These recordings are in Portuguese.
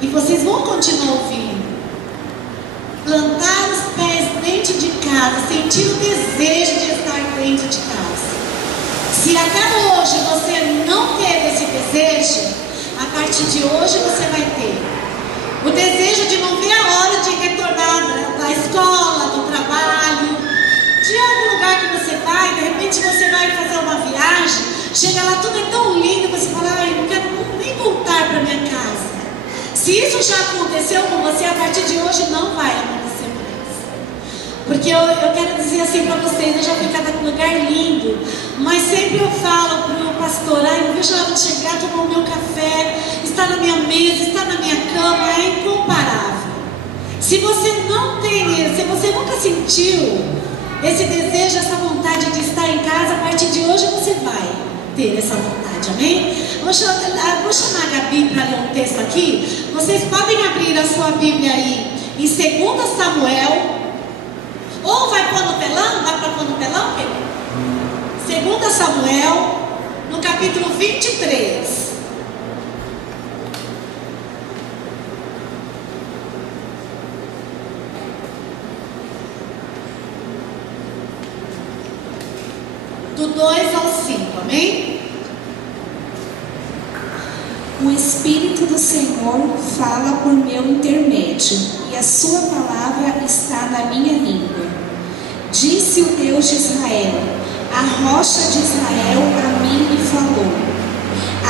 E vocês vão continuar ouvindo. Plantar os pés dentro de casa, sentir o desejo de estar dentro de casa. Se até hoje você não teve esse desejo, a partir de hoje você vai ter. O desejo de não ver a hora de retornar da escola, do trabalho, de algum lugar que você vai. De repente você vai fazer uma viagem, chega lá, tudo é tão lindo, você fala, ai, não quero nem voltar para minha casa. Se isso já aconteceu com você, a partir de hoje não vai acontecer mais. Porque eu quero dizer assim para vocês, eu já fui cada lugar lindo, mas sempre eu falo para o pastor, ai, não vejo a hora de chegar, tomar o meu café, estar na minha mesa, estar na minha cama, é incomparável. Se você não tem, se você nunca sentiu esse desejo, essa vontade de estar em casa, a partir de hoje você vai ter essa vontade, amém? Vou chamar a Gabi para ler um texto aqui. Vocês podem abrir a sua Bíblia aí em 2 Samuel, ou vai pôr no telão? Dá para pôr no telão, querido? 2 Samuel, no capítulo 23. Do 2 ao 5, amém? O Espírito do Senhor fala por meu intermédio, e a sua palavra está na minha língua. Disse o Deus de Israel, a rocha de Israel a mim me falou.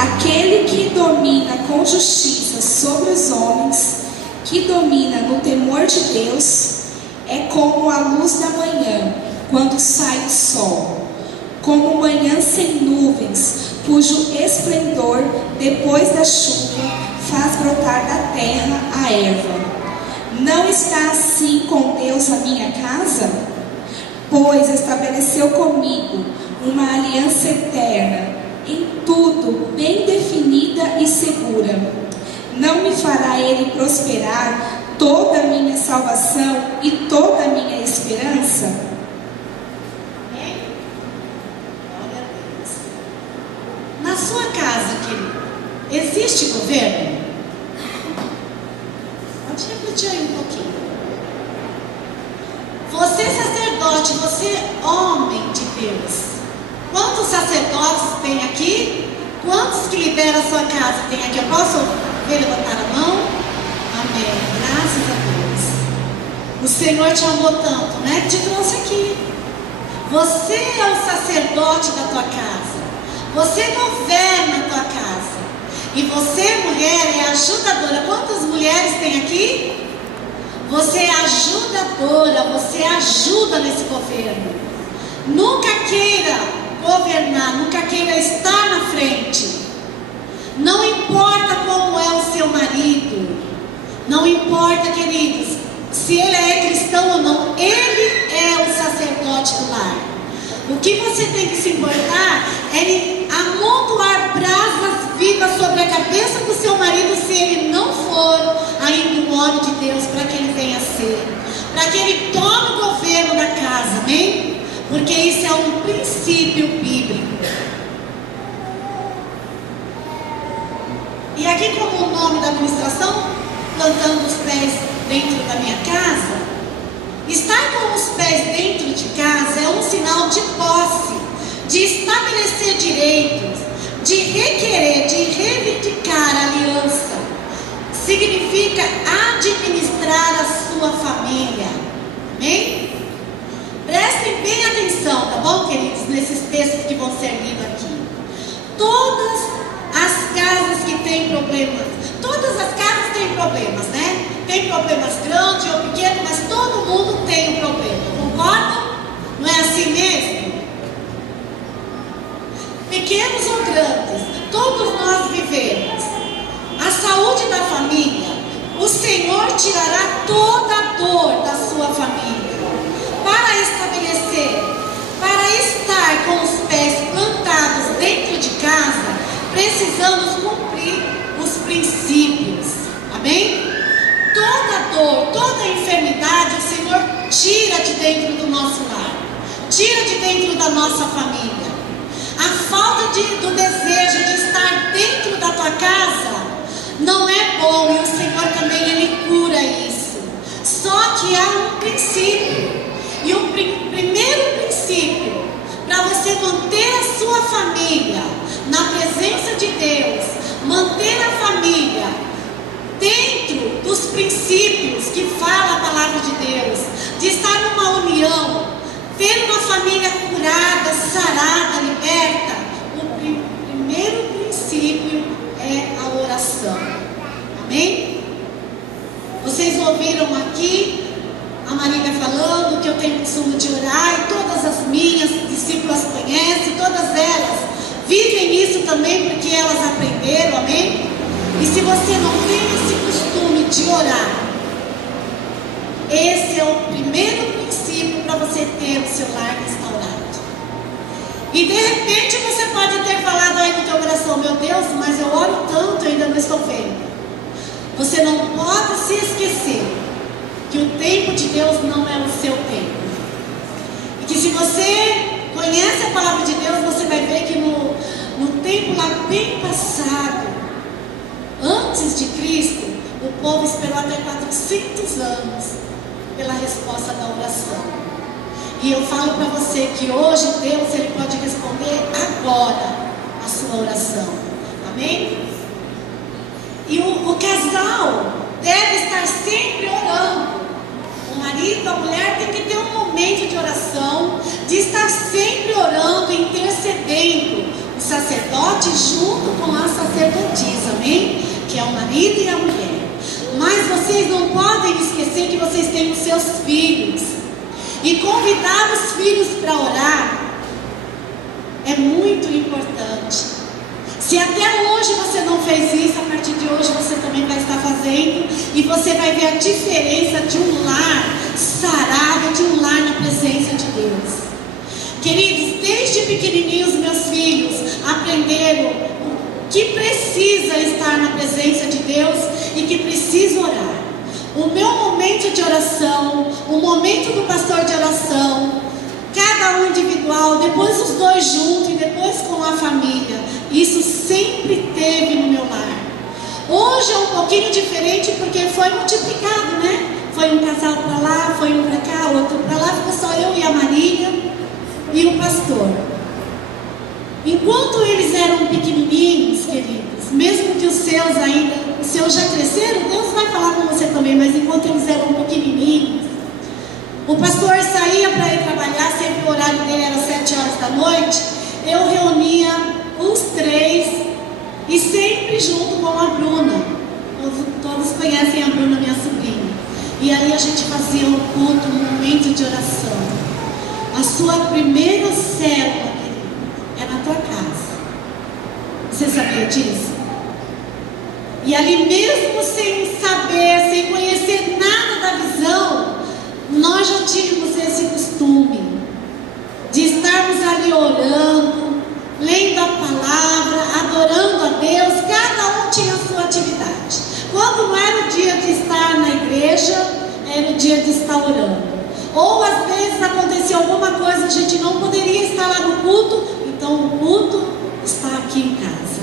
Aquele que domina com justiça sobre os homens, que domina no temor de Deus, é como a luz da manhã, quando sai o sol. Como manhã sem nuvens, cujo esplendor, depois da chuva, faz brotar da terra a erva. Não está assim com Deus a minha casa? Pois estabeleceu comigo uma aliança eterna, em tudo bem definida e segura. Não me fará Ele prosperar toda a minha salvação e toda a minha esperança? Na sua casa, querido, existe governo? Pode refletir aí um pouquinho. Você sacerdote, você homem de Deus, quantos sacerdotes tem aqui? Quantos que lideram a sua casa tem aqui? Eu posso ver levantar a mão? Amém, graças a Deus. O Senhor te amou tanto, né? Que te trouxe aqui. Você é o sacerdote da tua casa. Você governa a tua casa. E você, mulher, é ajudadora. Quantas mulheres tem aqui? Você é ajudadora. Você ajuda nesse governo. Nunca queira governar. Nunca queira estar na frente. Não importa como é o seu marido. Não importa, queridos, se ele é cristão ou não. Ele é o sacerdote do lar. O que você tem que se importar é amontoar brasas vivas sobre a cabeça do seu marido, se ele não for ainda um homem de Deus, para que ele venha a ser, para que ele tome o governo da casa, amém? Porque isso é um princípio bíblico. E aqui, como o nome da administração, plantando os pés dentro da minha casa, estar com os pés dentro de casa é um sinal de posse, de estabelecer direitos, de requerer, de reivindicar a aliança. Significa administrar a sua família. Amém? Prestem bem atenção, tá bom, queridos, nesses textos que vão ser lidos aqui. Todas as casas que têm problemas, todas as casas têm problemas, né? Tem problemas grandes ou pequenos, mas todo mundo tem um problema, concordam? Não é assim mesmo? Pequenos ou grandes, todos nós vivemos. A saúde da família, o Senhor tirará toda a dor da sua família. Para estabelecer, para estar com os pés plantados dentro de casa, precisamos cumprir os princípios. Amém? Toda dor, toda enfermidade, o Senhor tira de dentro do nosso lar, tira de dentro da nossa família. A falta do desejo de estar dentro da tua casa não é bom, e o Senhor dos princípios que fala a palavra de Deus, de estar numa união, ter uma família curada, sarada, liberta, o primeiro princípio é a oração. Amém? Vocês ouviram aqui a Marília falando que eu tenho costume de orar, e todas as minhas discípulas conhecem, todas elas vivem isso também porque elas aprenderam, amém? E se você não tem esse costume de orar, esse é o primeiro princípio para você ter o seu lar restaurado. E de repente você pode ter falado aí no teu coração: meu Deus, mas eu oro tanto e ainda não estou vendo. Você não pode se esquecer que o tempo de Deus não é o seu tempo. E que se você conhece a palavra de Deus, você vai ver que no tempo lá bem passado, antes de Cristo, o povo esperou até 400 anos pela resposta da oração. E eu falo para você que hoje Deus, Ele pode responder agora a sua oração. Amém? E o casal deve estar sempre orando. O marido, a mulher tem que ter um momento de oração, de estar sempre orando, intercedendo. O sacerdote junto com a sacerdotisa, amém? Que é o marido e a mulher. Mas vocês não podem esquecer que vocês têm os seus filhos. E convidar os filhos para orar é muito importante. Se até hoje você não fez isso, a partir de hoje você também vai estar fazendo. E você vai ver a diferença de um lar sarado, de um lar na presença de Deus. Queridos, desde pequenininhos meus filhos aprenderam que precisa estar na presença de Deus e que precisa orar. O meu momento de oração, o momento do pastor de oração, cada um individual, depois os dois juntos e depois com a família, isso sempre teve no meu lar. Hoje é um pouquinho diferente porque foi multiplicado, né? Foi um casal para lá, foi um para cá, outro para lá, ficou só eu e a Marília e o pastor. Enquanto eles eram pequenininhos, queridos, mesmo que os seus já cresceram, Deus vai falar com você também, mas enquanto eles eram pequenininhos, o pastor saía para ir trabalhar, sempre o horário dele era 7 horas da noite, eu reunia os três e sempre junto com a Bruna. Todos conhecem a Bruna, minha sobrinha. E aí a gente fazia um culto, um momento de oração. A sua primeira célula, é na tua casa. Você sabia disso? E ali mesmo sem saber, sem conhecer nada da visão, nós já tínhamos esse costume de estarmos ali orando, lendo a palavra, adorando a Deus. Cada um tinha a sua atividade. Quando não era o dia de estar na igreja, era o dia de estar orando. Ou às vezes acontecia alguma coisa, a gente não poderia estar lá no culto, então o culto está aqui em casa.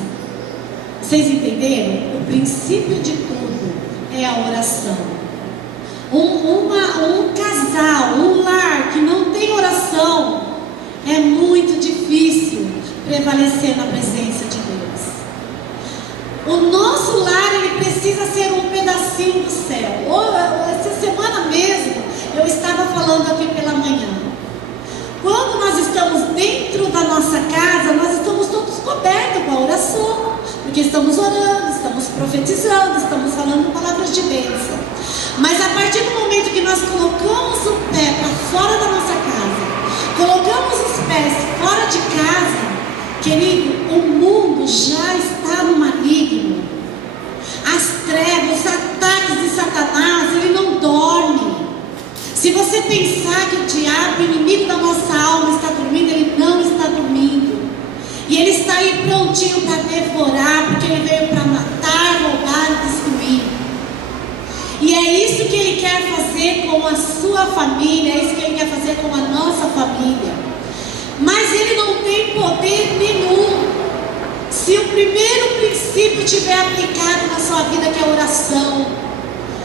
Vocês entenderam? O princípio de tudo é a oração. Um casal, um lar que não tem oração, é muito difícil prevalecer na presença de Deus. O nosso lar, ele precisa ser um pedacinho do céu. Essa semana mesmo, eu estava falando aqui pela manhã. Quando nós estamos dentro da nossa casa, nós estamos todos cobertos com a oração, porque estamos orando, estamos profetizando, estamos falando palavras de bênção. Mas a partir do momento que nós colocamos o pé para fora da nossa casa, colocamos os pés fora de casa, querido, o mundo já está no maligno. As trevas, os ataques de Satanás, ele não dorme. Se você pensar que o diabo, o inimigo da nossa alma, está dormindo, ele não está dormindo. E ele está aí prontinho para devorar, porque ele veio para matar, roubar e destruir. E é isso que ele quer fazer com a sua família, é isso que ele quer fazer com a nossa família. Mas ele não tem poder nenhum se o primeiro princípio estiver aplicado na sua vida, que é a oração.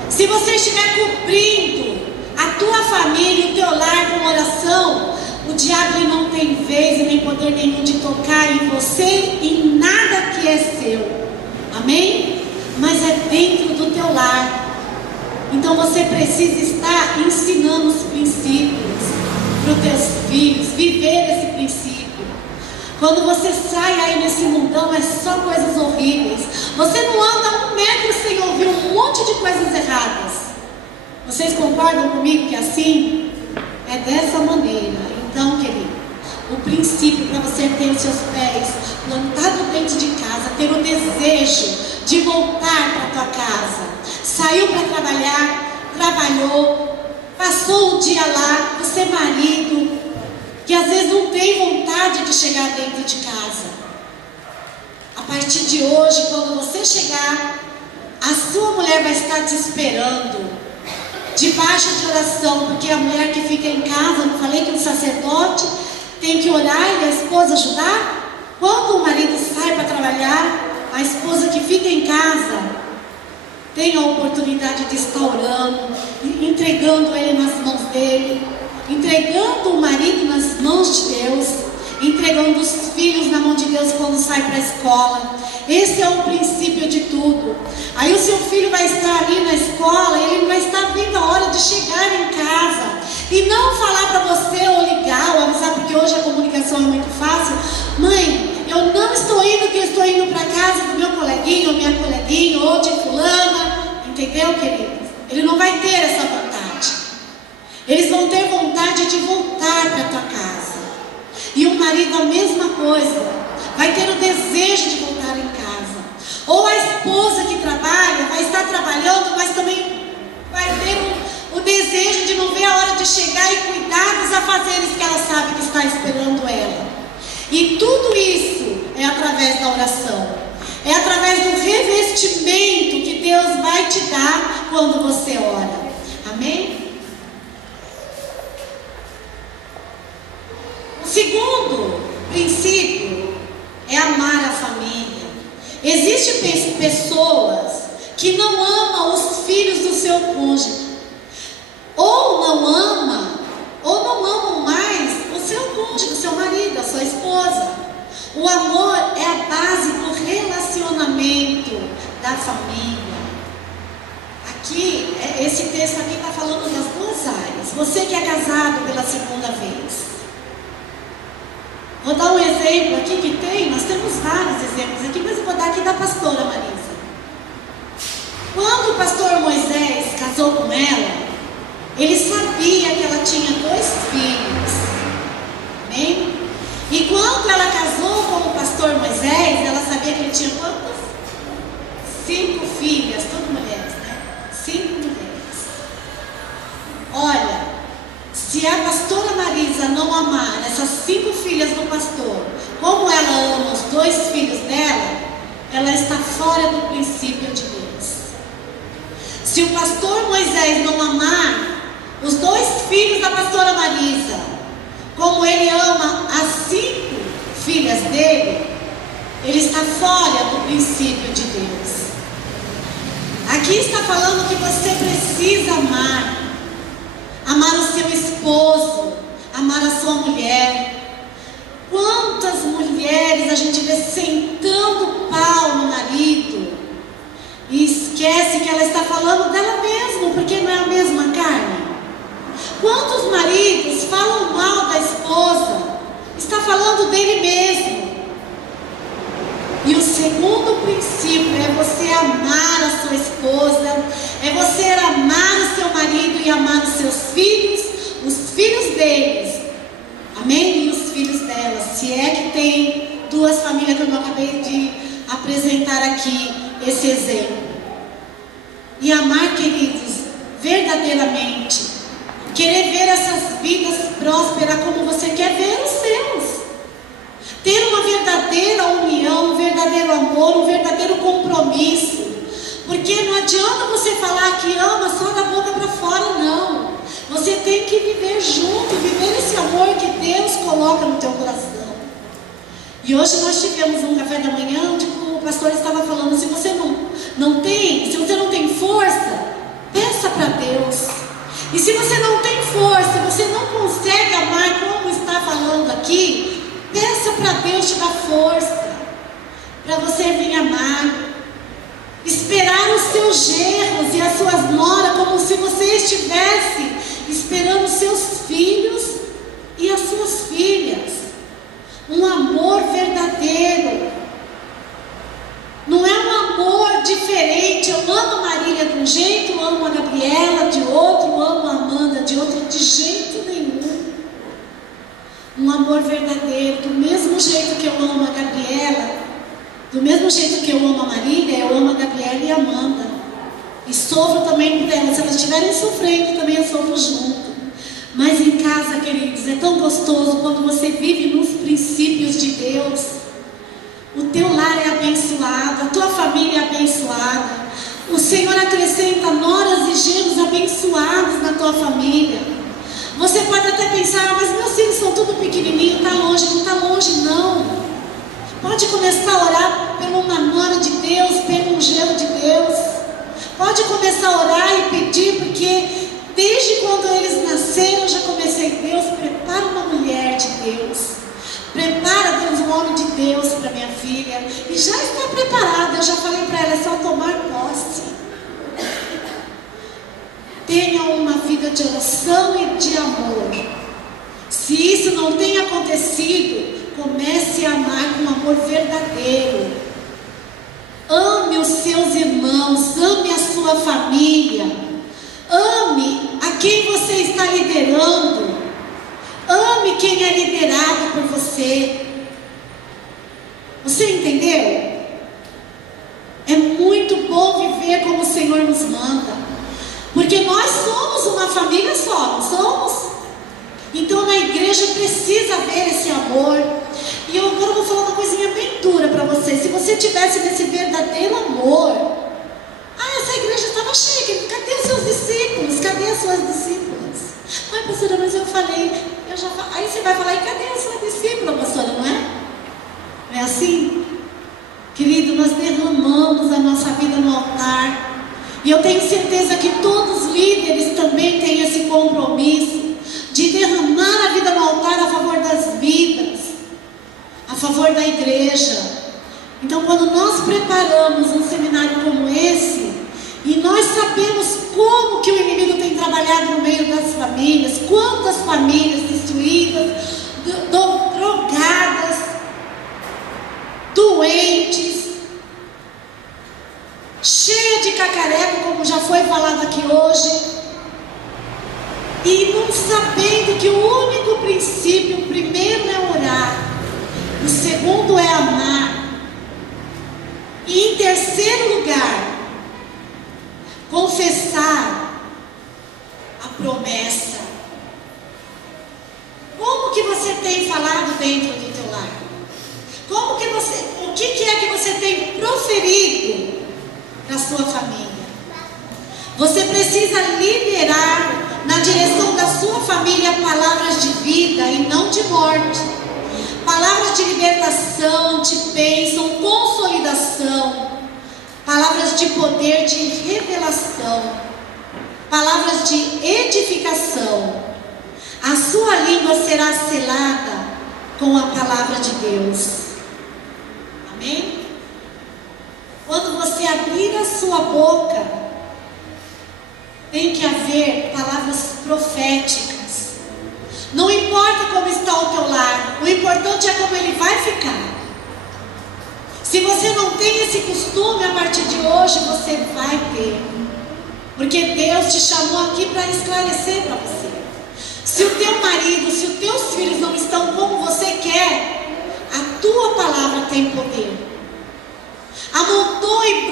Se você estiver cumprindo a tua família, o teu lar com oração, o diabo ele não tem vez e nem poder nenhum de tocar em você e em nada que é seu. Amém? Mas é dentro do teu lar. Então você precisa estar ensinando os princípios para os teus filhos, viver esse princípio. Quando você sai aí nesse mundão, é só coisas horríveis. Você não anda 1 metro sem ouvir um monte de coisas erradas. Vocês concordam comigo que assim? É dessa maneira. Então, querido, o princípio para você ter os seus pés plantados dentro de casa, ter o desejo de voltar para a tua casa. Saiu para trabalhar, trabalhou, passou o dia lá, você marido, que às vezes não tem vontade de chegar dentro de casa. A partir de hoje, quando você chegar, a sua mulher vai estar te esperando, debaixo de oração, porque a mulher que fica em casa, não falei que o sacerdote tem que orar e a esposa ajudar? Quando o marido sai para trabalhar, a esposa que fica em casa tem a oportunidade de estar orando, entregando ele nas mãos dele, entregando o marido nas mãos de Deus, entregando os filhos na mão de Deus quando sai para a escola. Esse é o princípio de tudo. Aí o seu filho vai estar ali na escola e ele vai estar vendo a hora de chegar em casa e não falar para você ou ligar ou avisar, porque hoje a comunicação é muito fácil. Mãe, eu não estou indo, que eu estou indo para casa do meu coleguinha ou minha coleguinha ou de fulana. Entendeu, queridos? Ele não vai ter essa vontade. Eles vão ter vontade de voltar para a tua casa. E o marido a mesma coisa. Vai ter o desejo de voltar em casa. Ou a esposa que trabalha vai estar trabalhando, mas também vai ter o desejo de não ver a hora de chegar e cuidar dos afazeres que ela sabe que está esperando ela. E tudo isso é através da oração. É através do revestimento que Deus vai te dar quando você ora. Amém? O segundo princípio é amar a família. Existem pessoas que não amam os filhos do seu cônjuge. Ou não amam mais o seu cônjuge, o seu marido, a sua esposa. O amor é a base do relacionamento da família. Aqui, esse texto aqui está falando das duas áreas. Você que é casado pela segunda vez. Vou dar um exemplo aqui que tem, nós temos vários exemplos aqui, mas eu vou dar aqui da pastora Marisa. Quando o pastor Moisés casou com ela, ele sabia que ela tinha 2 filhos. Amém? E quando ela casou com o pastor Moisés, ela sabia que ele tinha quantas? 5 filhas, todas mulheres, né? 5 mulheres. Olha, se a pastora Marisa não amar essas 5 filhas do pastor, como ela ama os 2 filhos dela, ela está fora do princípio de Deus. Se o pastor Moisés não amar os 2 filhos da pastora Marisa, como ele ama as 5 filhas dele, ele está fora do princípio de Deus. Aqui está falando que você precisa amar. Amar o seu esposo, amar a sua mulher. Quantas mulheres a gente vê sentando pau no marido e esquece que ela está falando dela mesma, porque não é a mesma carne. Quantos maridos falam mal da esposa, está falando dele mesmo. E o segundo princípio é você amar a sua esposa, é você amar o seu marido e amar os seus filhos, os filhos deles, amém? E os filhos delas, se é que tem 2 famílias que eu não acabei de apresentar aqui, esse exemplo. E amar, queridos, verdadeiramente, querer ver essas vidas prósperas como você quer ver os seus. Ter uma verdadeira união, um verdadeiro amor, um verdadeiro compromisso. Porque não adianta você falar que ama só da boca para fora, não. Você tem que viver junto, viver esse amor que Deus coloca no teu coração. E hoje nós tivemos um café da manhã onde o pastor estava falando, se você não tem força, peça para Deus. E se você não tem força, você não consegue amar como está falando aqui, peça para Deus te dar força, para você vir amar. Esperar o os seus genros e as suas noras como se você estivesse esperando os seus filhos e as suas filhas. Um amor verdadeiro. Não é um amor diferente. Eu amo a Marília de um jeito, eu amo a Gabriela de outro, eu amo a Amanda de outro, de jeito nenhum. Um amor verdadeiro. Do mesmo jeito que eu amo a Gabriela, do mesmo jeito que eu amo a Marília, eu amo a Gabriela e a Amanda. E sofro também por elas. Se elas estiverem sofrendo, também eu sofro junto. Mas em casa, queridos, é tão gostoso quando você vive nos princípios de Deus. O teu lar é abençoado, a tua família é abençoada. O Senhor acrescenta noras e genros abençoados na tua família. Você pode até pensar, mas meus filhos são tudo pequenininho, está longe. Não está longe, não. Pode começar a orar por uma nora de Deus, por um genro de Deus. Pode começar a orar e pedir, porque desde quando eles nasceram eu já comecei. Deus, prepara uma mulher de Deus. Prepara, Deus, um homem de Deus para minha filha. E já está preparada. Eu já falei para ela, é só tomar posse. Tenha uma vida de oração e de amor. Se isso não tem acontecido, comece a amar com amor verdadeiro. Ame os seus irmãos, ame a sua família. Ame a quem você está liderando. Ame quem é liderado por você. Você entendeu? É muito bom viver como o Senhor nos manda. Porque nós somos uma família só, não somos? Então na igreja precisa haver esse amor. E eu agora vou falar uma coisinha bem dura para você. Se você tivesse nesse verdadeiro amor, essa igreja estava cheia. Cadê os seus discípulos? Cadê as suas discípulas? Ai, pastora, mas eu falei. Aí você vai falar, e cadê a sua discípula, pastora, não é? Não é assim? Querido, nós derramamos a nossa vida no altar. E eu tenho certeza que todos os líderes também têm esse compromisso de derramar a vida no altar a favor das vidas, a favor da igreja. Então, quando nós preparamos um seminário como esse, e nós sabemos como que o inimigo tem trabalhado no meio das famílias, quantas famílias destruídas, drogadas, doentes, cheia de cacareco, como já foi falado aqui hoje, e não sabendo que o único princípio, o primeiro é orar, o segundo é amar, e em terceiro lugar, confessar a promessa. Como que você tem falado dentro do teu lar? O que é que você tem proferido para a sua família? Você precisa liderar na direção da sua família palavras de vida e não de morte. Palavras de libertação, de bênção, consolidação. Palavras de poder, de revelação. Palavras de edificação. A sua língua será selada com a palavra de Deus. Amém? Quando você abrir a sua boca, tem que haver palavras proféticas. Não importa como está o teu lar, o importante é como ele vai ficar. Se você não tem esse costume, a partir de hoje você vai ter. Porque Deus te chamou aqui para esclarecer para você. Se o teu marido, se os teus filhos não estão como você quer, a tua palavra tem poder. Amontoe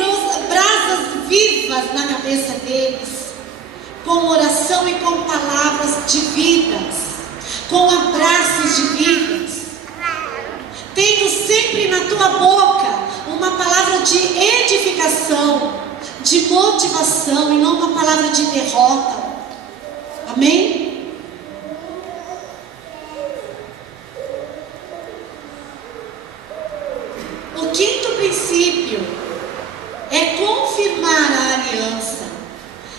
brasas vivas na cabeça deles, com oração e com palavras de vidas, com abraços de vidas. Tendo sempre na tua boca uma palavra de edificação, de motivação, e não uma palavra de derrota. Amém? O quinto princípio é confirmar a aliança.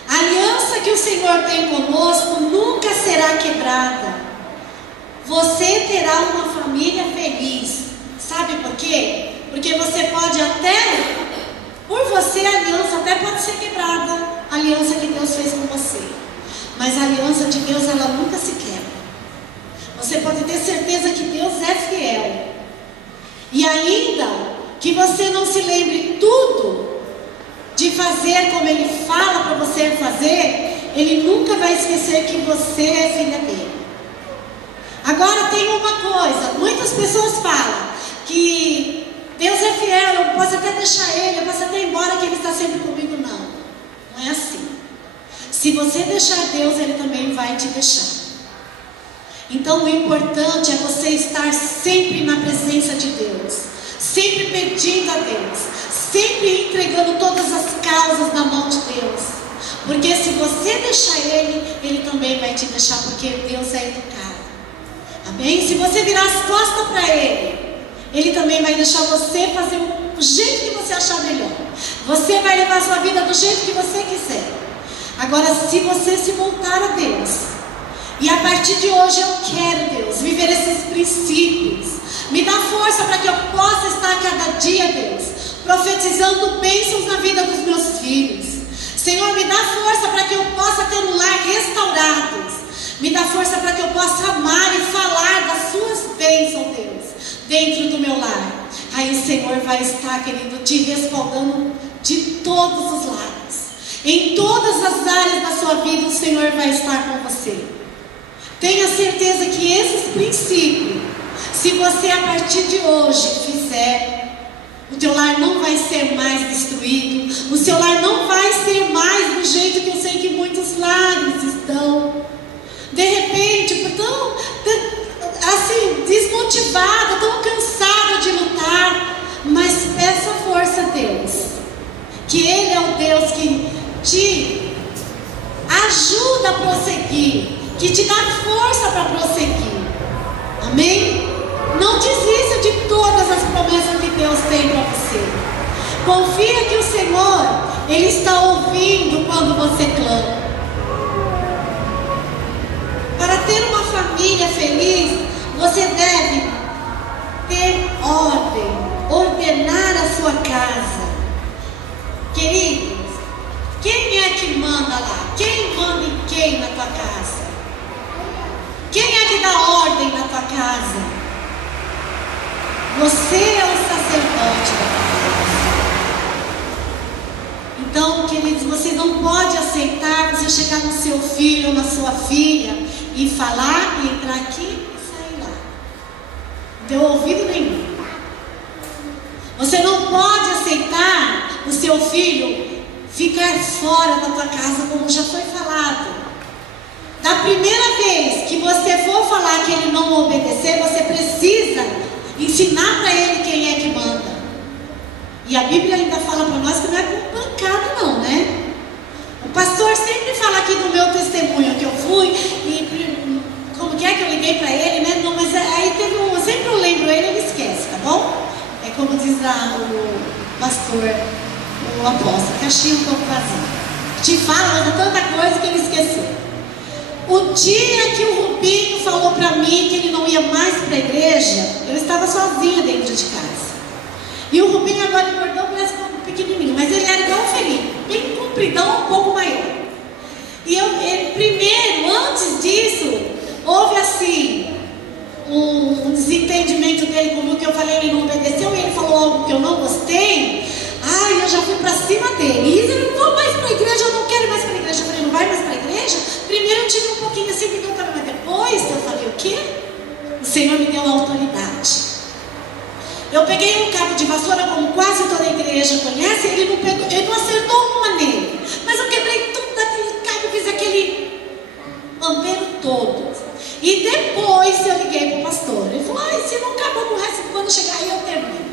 A aliança que o Senhor tem conosco nunca será quebrada. Você terá uma família feliz. Sabe por quê? Porque você pode até, por você a aliança até pode ser Mas a aliança de Deus, ela nunca se quebra. Você pode ter certeza que Deus é fiel. E ainda que você não se lembre tudo de fazer como Ele fala para você fazer, Ele nunca vai esquecer que você é filha dele. Agora tem uma coisa, muitas pessoas falam que Deus é fiel, eu posso até deixar Ele, eu posso até ir embora que Ele está sempre comigo. Não é assim. Se você deixar Deus, Ele também vai te deixar. Então o importante é você estar sempre na presença de Deus, sempre pedindo a Deus, sempre entregando todas as causas na mão de Deus. Porque se você deixar Ele, Ele também vai te deixar, porque Deus é educado. Amém? Se você virar as costas para Ele, Ele também vai deixar você fazer do jeito que você achar melhor. Você vai levar a sua vida do jeito que você quiser. Agora, se você se voltar a Deus, e a partir de hoje eu quero, Deus, viver esses princípios, me dá força para que eu possa estar cada dia, Deus, profetizando bênçãos na vida dos meus filhos. Senhor, me dá força para que eu possa ter um lar restaurado. Me dá força para que eu possa amar e falar das suas bênçãos, Deus, dentro do meu lar. Aí o Senhor vai estar, querido, te respaldando de todos os lados. Em todas as áreas da sua vida o Senhor vai estar com você. Tenha certeza que esses princípios, se você a partir de hoje fizer, o teu lar não vai ser mais destruído. O seu lar não vai ser mais do jeito que eu sei que muitos lares estão. De repente, tão assim, desmotivada, tão cansada de lutar. Mas peça força a Deus, que Ele é o Deus que te ajuda a prosseguir, que te dá força para prosseguir. Amém? Não desista de todas as promessas que Deus tem para você. Confia que o Senhor, Ele está ouvindo quando você clama. Para ter uma família feliz, você deve ter ordem, ordenar a sua casa. Queridos, quem é que manda lá? Quem manda em quem na tua casa? Quem é que dá ordem na tua casa? Você é o sacerdote da tua casa. Então, queridos, você não pode aceitar você chegar no seu filho ou na sua filha e falar e entrar aqui e sair lá. Não deu ouvido nenhum. Você não pode aceitar o seu filho ficar fora da tua casa, como já foi falado. Da primeira vez que você for falar que ele não obedecer, você precisa ensinar para ele quem é que manda. E a Bíblia ainda fala para nós que não é com pancada não, né? O pastor sempre fala aqui do meu testemunho, que eu fui e como que é que eu liguei para ele, né? Não, mas aí teve sempre eu lembro ele esquece, tá bom? É como diz o pastor, o apóstolo, caixinha um pouco vazio. Te fala, mas é tanta coisa que ele esqueceu. O dia que o Rubinho falou para mim que ele não ia mais para a igreja, eu estava sozinha dentro de casa. E o Rubinho agora engordou, parece um pouco pequenininho, mas ele era igual o Felipe, bem compridão, um pouco maior. E ele, primeiro, antes disso, houve assim, um desentendimento dele comigo, que eu falei, ele não obedeceu, e ele falou algo que eu não gostei. Ai, eu já fui para cima dele. E ele, não vou mais para a igreja, eu não quero mais para a igreja. Eu falei, não vai mais para a igreja? Primeiro eu tive um pouquinho assim, me deu também, mas depois eu falei, o quê? O Senhor me deu autoridade. Eu peguei um cabo de vassoura, como quase toda a igreja conhece, ele não acertou uma nele. Mas eu quebrei tudo daquele cabo, fiz aquele mampeiro todo. E depois eu liguei para o pastor. Ele falou, ai, se não acabou com o resto, quando chegar aí eu termino.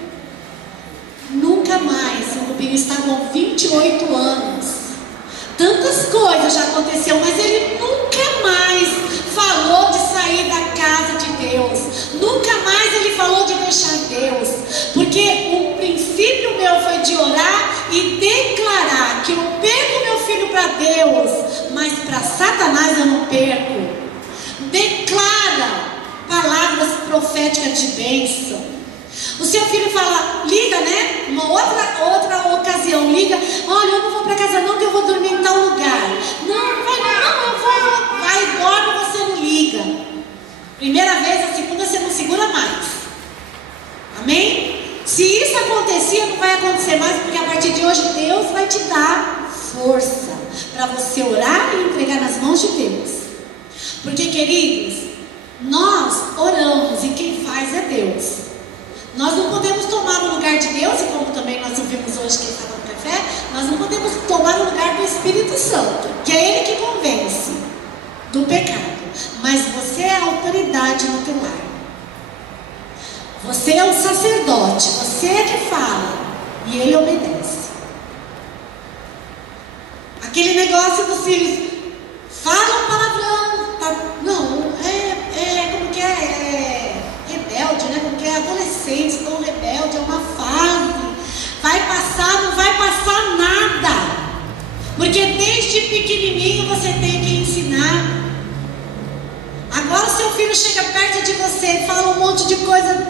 Nunca mais. O Rubinho está com 28 anos. Tantas coisas já aconteceram, mas ele nunca mais falou de sair da casa de Deus. Nunca mais ele falou de deixar Deus. Porque o princípio meu foi de orar e declarar que eu perco meu filho para Deus, mas para Satanás eu não perco. Declara palavras proféticas de bênção. O seu filho fala, liga, né? Uma outra ocasião, liga, olha, eu não vou para casa não, que eu vou dormir em tal lugar. Não, vai não, eu vou hoje Deus vai te dar força para você orar e entregar nas mãos de Deus. Porque, queridos, nós oramos e quem faz é Deus. Nós não podemos tomar o lugar de Deus, e como também nós ouvimos hoje que estava no café, nós não podemos tomar o lugar do Espírito Santo, que é Ele que convence do pecado. Mas você é a autoridade no teu lar. Você é o sacerdote, você é que fala e Ele obedece. Aquele negócio dos filhos, falam palavrão, tá? Não, como que é rebelde, né? Como que é adolescente, estão rebelde, é uma fase. Vai passar, não vai passar nada. Porque desde pequenininho você tem que ensinar. Agora seu filho chega perto de você, fala um monte de coisa,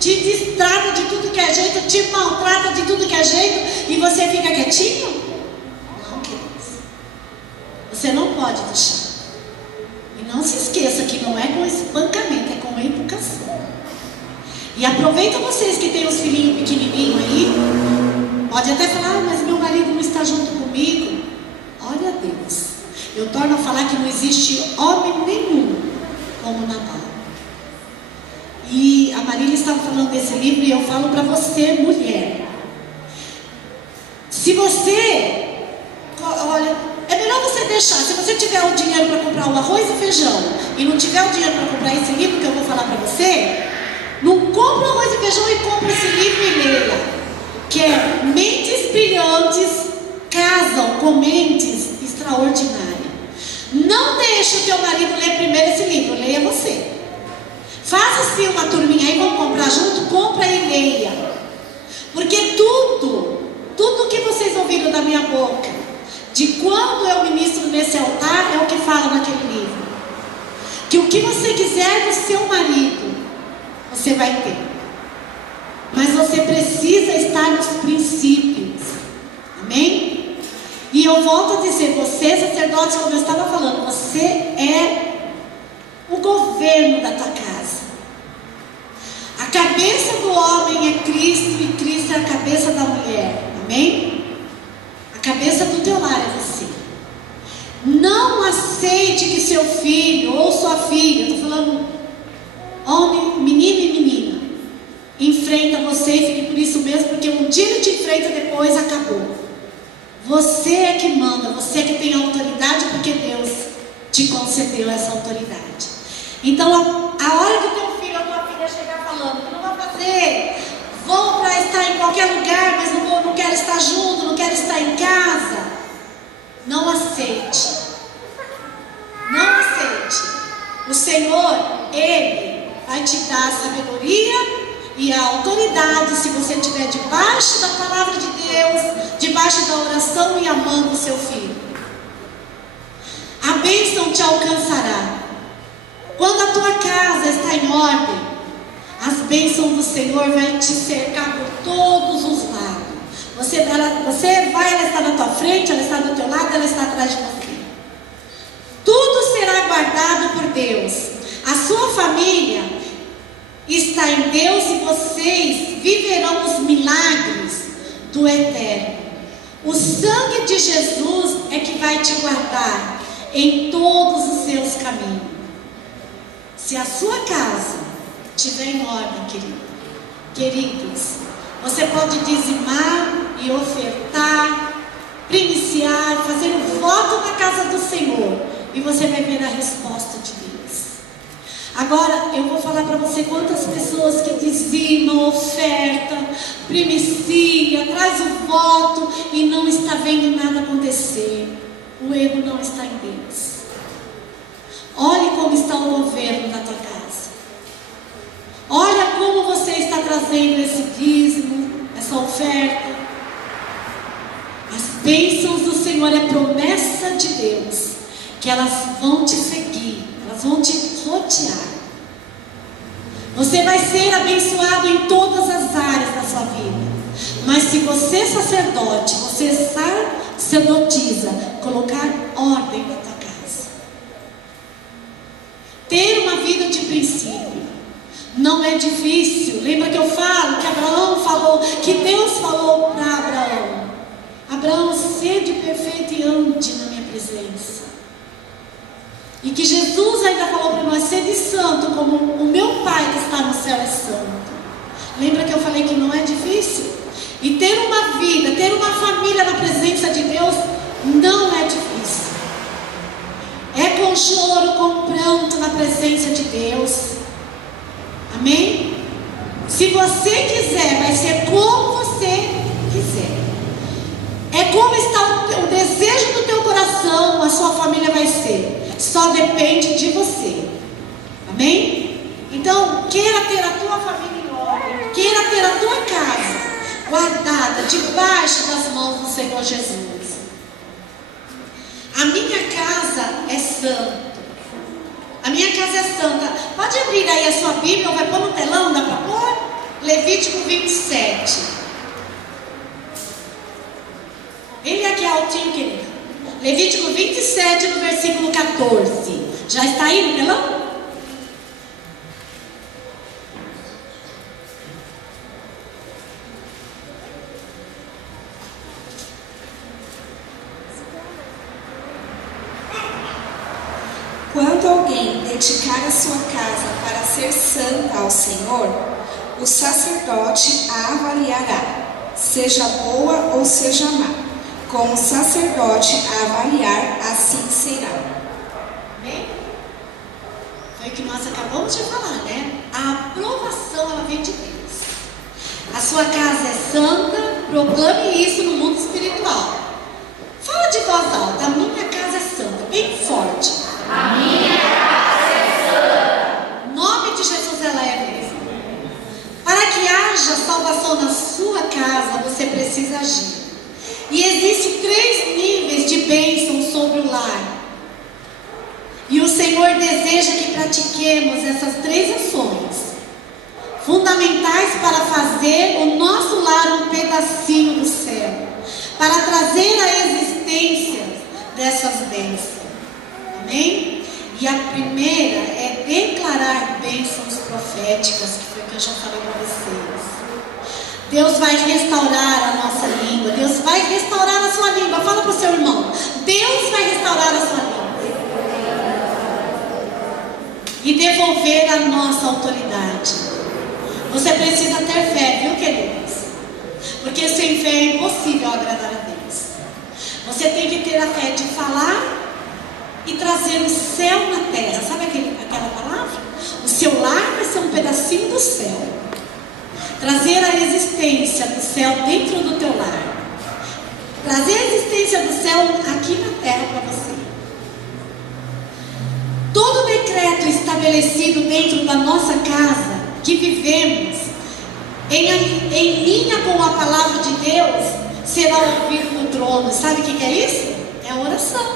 te distrata de tudo que é jeito, te maltrata de tudo que é jeito, e você fica quietinho? Não, queridos. Você não pode deixar. E não se esqueça que não é com espancamento, é com educação. E aproveita vocês que têm os filhinhos pequenininhos aí, pode até falar, mas meu marido não está junto comigo. Olha a Deus. Eu torno a falar que não existe homem nenhum como Nabal. E a Marília estava falando desse livro e eu falo para você, mulher. Se você, olha, é melhor você deixar. Se você tiver o dinheiro para comprar o arroz e feijão e não tiver o dinheiro para comprar esse livro que eu vou falar para você, não compra o arroz e feijão e compra esse livro e leia. Que é Mentes Brilhantes Casam com Mentes Extraordinárias. Não deixe o teu marido ler primeiro esse livro, leia você. Faça assim uma turminha aí, vamos comprar junto, compra e leia. Porque tudo que vocês ouviram da minha boca, de quando eu ministro nesse altar, é o que fala naquele livro. Que o que você quiser do seu marido, você vai ter. Mas você precisa estar nos princípios. Amém? E eu volto a dizer, você, sacerdote, como eu estava falando, você é o governo da tua casa. A cabeça do homem é Cristo e Cristo é a cabeça da mulher. Amém? A cabeça do teu lar é você. Não aceite que seu filho ou sua filha, estou falando homem, menino e menina, enfrenta você e fique por isso mesmo, porque um dia ele te enfrenta, depois acabou. Você é que manda, você é que tem autoridade, porque Deus te concedeu essa autoridade. Então, a hora que teu filho ou tua filha chegar falando que não vai fazer, vou para estar em qualquer lugar, mas não quero estar junto, não quero estar em casa, não aceite. Não aceite. O Senhor, Ele vai te dar a sabedoria e a autoridade, se você estiver debaixo da palavra de Deus, debaixo da oração e amando o seu filho. A bênção te alcançará. Quando a tua casa está em ordem, as bênçãos do Senhor vai te cercar por todos os lados. Você vai, ela está na tua frente, ela está do teu lado, ela está atrás de você. Tudo será guardado por Deus. A sua família está em Deus e vocês viverão os milagres do Eterno. O sangue de Jesus é que vai te guardar em todos os seus caminhos. Se a sua casa estiver em ordem, queridos, você pode dizimar e ofertar, primiciar, fazer um voto na casa do Senhor e você vai ver a resposta de Deus. Agora, eu vou falar para você quantas pessoas que dizimam, ofertam, primicia, traz o voto e não está vendo nada acontecer. O erro não está em Deus. Olhe como está o governo da tua casa. Olha como você está trazendo esse dízimo, essa oferta. As bênçãos do Senhor é promessa de Deus, que elas vão te seguir, elas vão te rodear. Você vai ser abençoado em todas as áreas da sua vida. Mas se você, sacerdote, você sacerdotisa, colocar ordem na tua casa, ter uma vida de princípio, não é difícil. Lembra que eu falo que Abraão falou, que Deus falou para Abraão: Abraão, sede perfeito e ande na minha presença. E que Jesus ainda falou para nós, sede santo, como o meu Pai que está no céu é santo. Lembra que eu falei que não é difícil? E ter uma vida, ter uma família na presença de Deus não é difícil. É com choro, com pranto na presença de Deus. Amém? Se você quiser, vai ser como você quiser. É como está o desejo do teu coração, a sua família vai ser. Só depende de você. Amém? Então, queira ter a tua família em ordem, queira ter a tua casa guardada debaixo das mãos do Senhor Jesus. A minha casa é santa. A minha casa é santa. Pode abrir aí a sua Bíblia, ou vai pôr no telão, dá para pôr? Levítico 27. Ele aqui altinho, querido. Levítico 27, no versículo 14. Já está aí no telão? Quando alguém dedicar a sua casa para ser santa ao Senhor, o sacerdote a avaliará, seja boa ou seja má. Com o sacerdote a avaliar, assim será. Amém? Foi o que nós acabamos de falar, né? A aprovação, ela vem de Deus. A sua casa é santa, proclame isso no mundo espiritual. Fala de voz alta, a minha casa é santa, bem forte. A minha casa é santa. Em nome de Jesus ela é mesmo. Para que haja salvação na sua casa, você precisa agir. E existem 3 níveis de bênção sobre o lar. E o Senhor deseja que pratiquemos essas 3 ações, fundamentais para fazer o nosso lar um pedacinho do céu, para trazer a existência dessas bênçãos. Amém? E a primeira é declarar bênçãos proféticas, que foi o que eu já falei para vocês. Deus vai restaurar a nossa língua. Deus vai restaurar a sua língua. Fala para o seu irmão. Deus vai restaurar a sua língua. E devolver a nossa autoridade. Você precisa ter fé, viu, queridos? Porque sem fé é impossível agradar a Deus. Você tem que ter a fé de falar e trazer o céu na terra. Sabe aquela palavra? O seu lar vai ser um pedacinho do céu. Trazer a existência do céu dentro do teu lar. Trazer a existência do céu aqui na terra para você. Todo decreto estabelecido dentro da nossa casa, que vivemos, em linha com a palavra de Deus, será ouvido no trono. Sabe o que é isso? É a oração.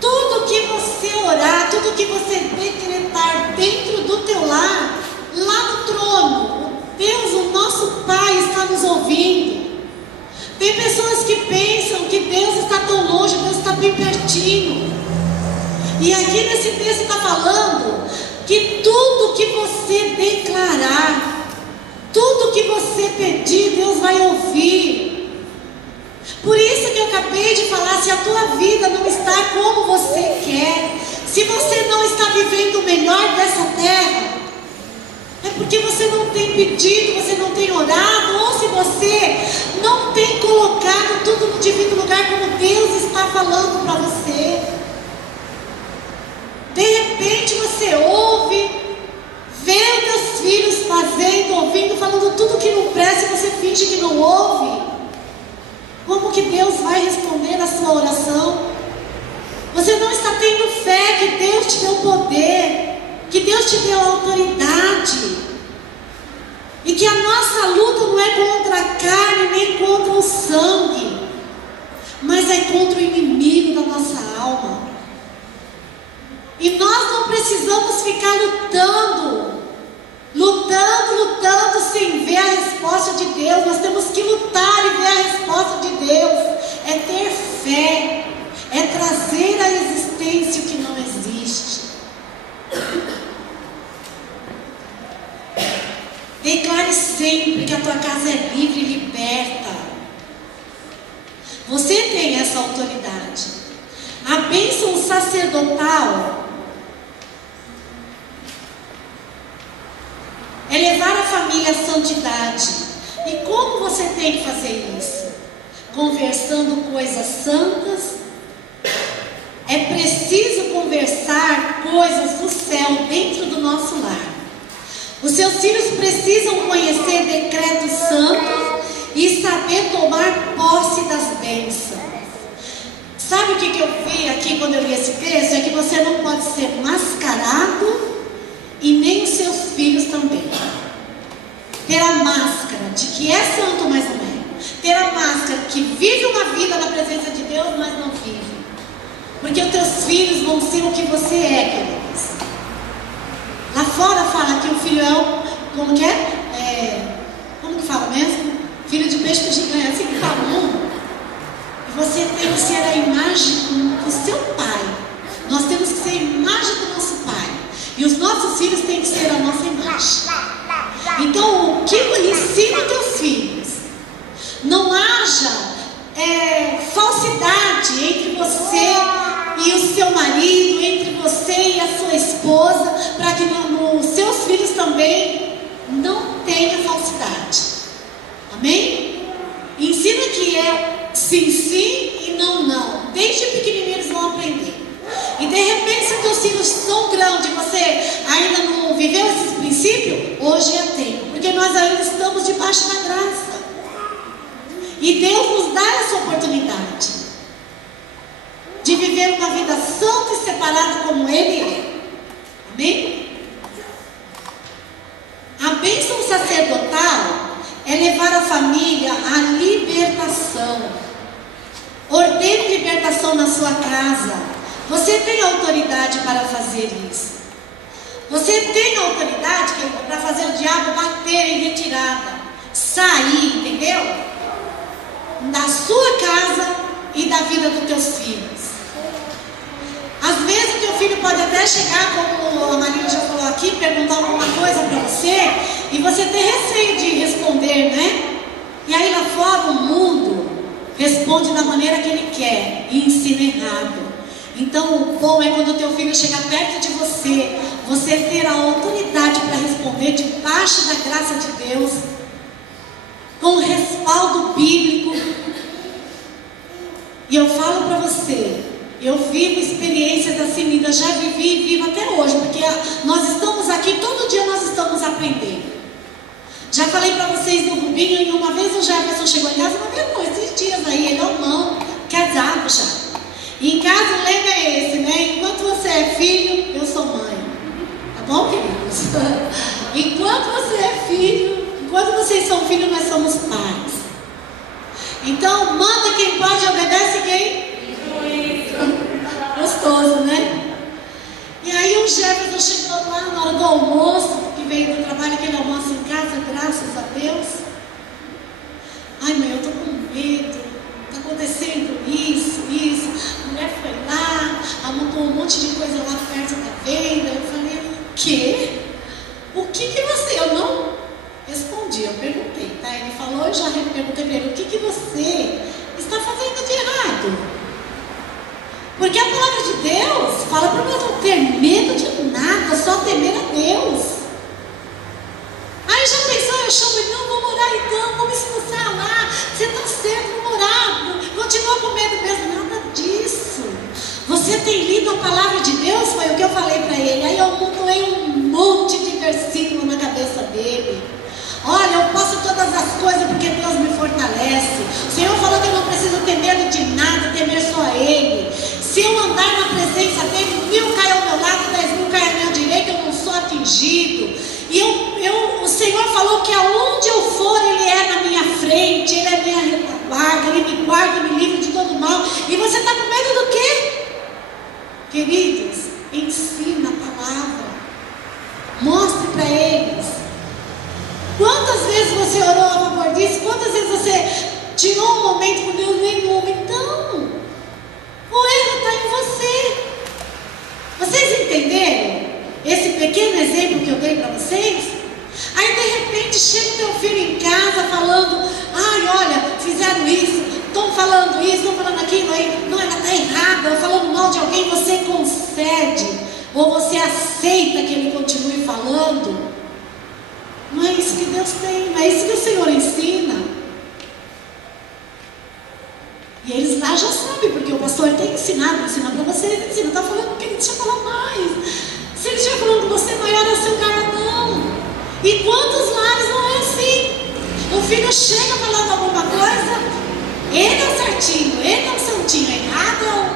Tudo que você orar, tudo que você decretar dentro do teu lar, lá no trono, Deus, o nosso Pai, está nos ouvindo. Tem pessoas que pensam que Deus está tão longe, Deus está bem pertinho. E aqui nesse texto está falando que tudo que você declarar, tudo que você pedir, Deus vai ouvir. Por isso que eu acabei de falar, se a tua vida não está como você quer, se você não está vivendo o melhor dessa terra, é porque você não tem pedido, você não tem orado, ou se você não tem colocado tudo no devido lugar como Deus está falando para você. De repente você ouve, vê os teus filhos fazendo, ouvindo, falando tudo que não presta e você finge que não ouve. Como que Deus vai responder a sua oração? Você não está tendo fé que Deus te deu poder, que Deus te deu autoridade, e que a nossa luta não é contra a carne nem contra o sangue, mas é contra o inimigo da nossa alma. E nós não precisamos ficar lutando sem ver a resposta de Deus. Nós temos que lutar e ver a resposta de Deus. É ter fé, é trazer à existência o que não existe. Declare sempre que a tua casa é livre e liberta. essa autoridade. A bênção sacerdotal é levar a família à santidade. E como você tem que fazer isso? Conversando coisas santas. É preciso conversar coisas do céu dentro do nosso lar. Os seus filhos precisam conhecer decretos santos e saber tomar posse das bênçãos. Sabe o que eu vi aqui quando eu li esse texto? É que você não pode ser mascarado e nem os seus filhos também. Ter a máscara de que é santo, mas não é. Ter a máscara que vive uma vida na presença de Deus, mas não vive. Porque os teus filhos vão ser o que você é, queridos. Lá fora fala que o filho é o... Como que é? Como que fala mesmo? Filho de peixe gigante, é assim que fala o mundo. E você tem que ser a imagem do seu pai. Nós temos que ser a imagem do nosso pai. E os nossos filhos têm que ser a nossa imagem. Então, o que ensina os teus filhos? Não haja falsidade entre você e o seu marido, entre você e a sua esposa, para que os seus filhos também não tenham falsidade. Amém? Ensina que é sim, sim e não, não. Desde pequenininhos eles vão aprender. E de repente, se teus filhos são grandes e você ainda não viveu esses princípios, hoje é tempo. Porque nós ainda estamos debaixo da graça. E Deus nos dá essa oportunidade de viver uma vida santa e separada como Ele é. Amém? A bênção sacerdotal é levar a família à libertação. Ordene libertação na sua casa. Você tem autoridade para fazer isso. Você tem autoridade para fazer o diabo bater em retirada, sair, entendeu? Da sua casa e da vida dos teus filhos. Às vezes o teu filho pode até chegar, como a Marília já falou aqui, perguntar alguma coisa para você, e você tem receio de responder, né? E aí lá fora o mundo responde da maneira que ele quer e ensina errado. Então o bom é quando o teu filho chegar perto de você, você ter a autoridade para responder debaixo da graça de Deus, com respaldo bíblico. E eu falo para você, eu vivo experiências assim, ainda já vivi e vivo até hoje, porque nós estamos aqui, todo dia nós estamos aprendendo. Já falei para vocês do Rubinho, e uma vez o Jefferson chegou em casa, não, esses dias aí, ele é irmão, casado já. E em casa o lema é esse, né? Enquanto você é filho, eu sou mãe. Tá bom, queridos? Enquanto você é filho, enquanto vocês são filhos, nós somos pais. Então, manda quem pode, obedece quem? Gostoso, né? E aí o Jefferson chegou lá na hora do almoço, que veio do trabalho, aquele almoço em casa, graças a Deus. Ai, mãe, eu tô com medo, tá acontecendo isso. A mulher foi lá, montou um monte de coisa lá perto da venda. Eu falei, o quê? O que você... Eu não respondi, eu perguntei, tá? Ele falou, eu já perguntei para ele, o que você está fazendo de errado? Porque a palavra de Deus fala para nós não ter medo de nada, só temer a Deus. Aí já pensou, eu chamo ele, não, vamos orar então, vamos expulsar lá, você está certo, vamos orar, continua com medo mesmo, nada disso. Você tem lido a palavra de Deus? Foi o que eu falei para ele. Aí eu montei um monte de versículo na cabeça dele. Olha, eu posso todas as coisas porque Deus me fortalece. O Senhor falou que eu não preciso ter medo de nada, temer só a Ele. Se eu andar na presença dEle, 1000 caem ao meu lado, 10.000 caem à minha direita, eu não sou atingido. E o Senhor falou que aonde eu for, Ele é na minha frente, Ele é minha retaguarda, Ele me guarda, me livra de todo mal. E você está com medo do quê? Queridos, ensina a palavra. Mostre para eles. Quantas vezes você orou a favor disso? Quantas vezes você tirou um momento com Deus? Nenhum. Então, o erro está em você. Vocês entenderam esse pequeno exemplo que eu dei para vocês? Aí de repente chega o teu filho em casa falando, ai olha, fizeram isso, estão falando Ou você aceita que ele continue falando? Não é isso que Deus tem, não é isso que o Senhor ensina. E eles lá já sabem, porque o pastor tem ensinado para vocês, ele ensina, está falando que ele deixa falar mais. Se ele estiver falando com você, não era seu cara, não. E quantos lares não é assim? O filho chega falando alguma coisa, ele é o certinho, ele é o santinho, errado,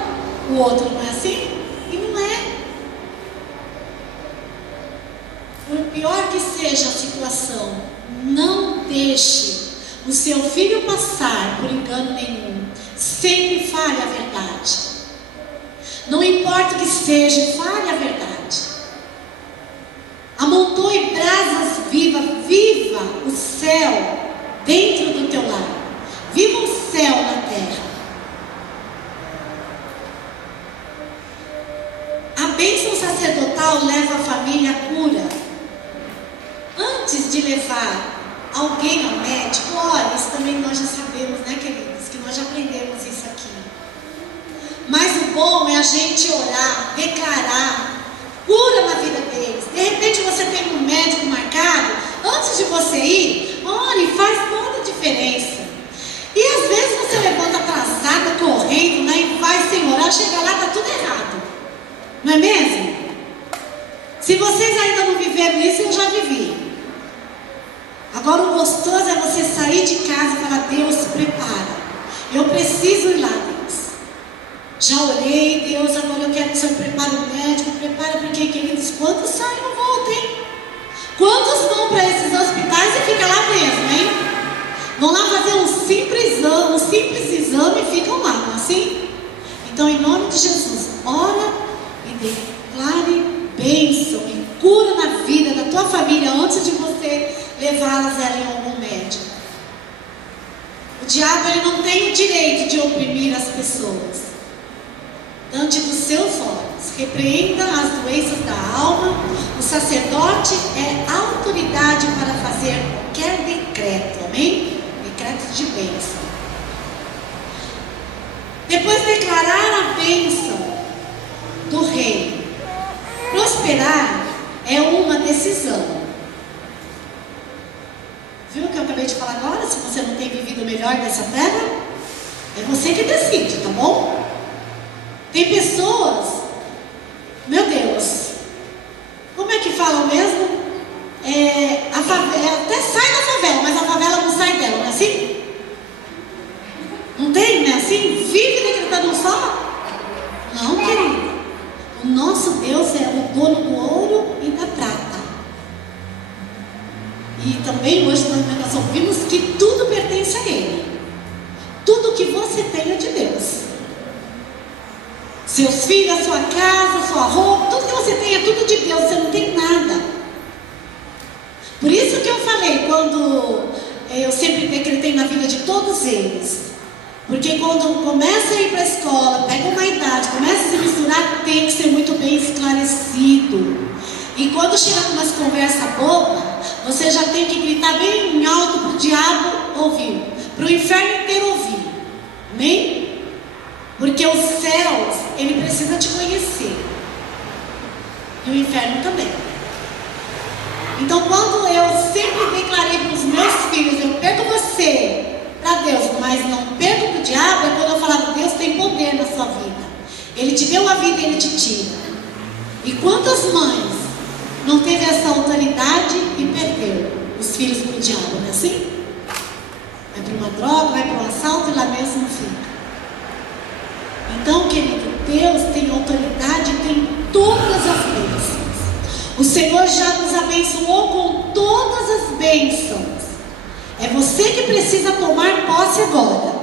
o outro não é assim? E não é. Por pior que seja a situação, não deixe o seu filho passar por engano nenhum. Sempre fale a verdade. Não importa o que seja, fale a verdade. Amontoe brasas vivas, viva o céu dentro do teu lar. Viva o céu na terra. A bênção sacerdotal leva a família à cura. Antes de levar alguém ao médico, olha, isso também nós já sabemos, né, queridos? Que nós já aprendemos isso aqui. Mas o bom é a gente orar, declarar cura na vida deles. De repente você tem um médico marcado, antes de você ir, ore, faz toda a diferença. E às vezes você levanta atrasada, correndo, né, e vai sem orar, chega lá, está tudo errado. Não é mesmo? Se vocês ainda não viveram isso, eu já vivi. Agora o gostoso é você sair de casa e falar, Deus, prepara. Eu preciso ir lá, Deus. Já orei, Deus, agora eu quero que o Senhor prepare o médico, prepara, porque, queridos, quantos saem e não voltam, hein? Quantos vão para esses hospitais e ficam lá mesmo, hein? Vão lá fazer um simples exame e ficam lá, não é assim? Então, em nome de Jesus, ora e declare bênção e cura na vida da tua família antes de você levá-las em algum médico. O diabo, ele não tem o direito de oprimir as pessoas. Diante dos seus olhos, repreenda as doenças da alma. O sacerdote é autoridade para fazer qualquer decreto, amém? Decreto de bênção. Depois declarar a bênção do rei. Prosperar é uma decisão. Viu o que eu acabei de falar agora? Se você não tem vivido o melhor dessa terra, é você que decide, tá bom? Tem pessoas, meu Deus, como é que falam mesmo? Até sai da favela, mas a favela não sai dela, não é assim? Não tem, não é assim? Vive decretando um só? Não, querido. O nosso Deus é o dono do ouro e da prata. E também hoje nós ouvimos que tudo pertence a Ele. Tudo que você tem é de Deus. Seus filhos, a sua casa, a sua roupa, tudo que você tem é tudo de Deus, você não tem nada. Por isso que eu falei, quando eu sempre decretei na vida de todos eles. Porque quando começa a ir para a escola, pega uma idade, começa a se misturar, tem que ser muito bem esclarecido. E quando chega com umas conversas bobas, você já tem que gritar bem alto para o diabo ouvir, para o inferno inteiro ouvir. Amém? Porque os céus, ele precisa te conhecer. E o inferno também. Então, quando eu sempre declarei para os meus filhos, eu perco você para Deus, mas não perco para o diabo, é quando eu falava, Deus tem poder na sua vida. Ele te deu a vida e ele te tira. E quantas mães não teve essa autoridade e perdeu os filhos para o diabo, não é assim? Vai para uma droga, vai para um assalto e lá mesmo fica. Então, querido, Deus tem autoridade e tem todas as bênçãos. O Senhor já nos abençoou com todas as bênçãos. É você que precisa tomar posse agora.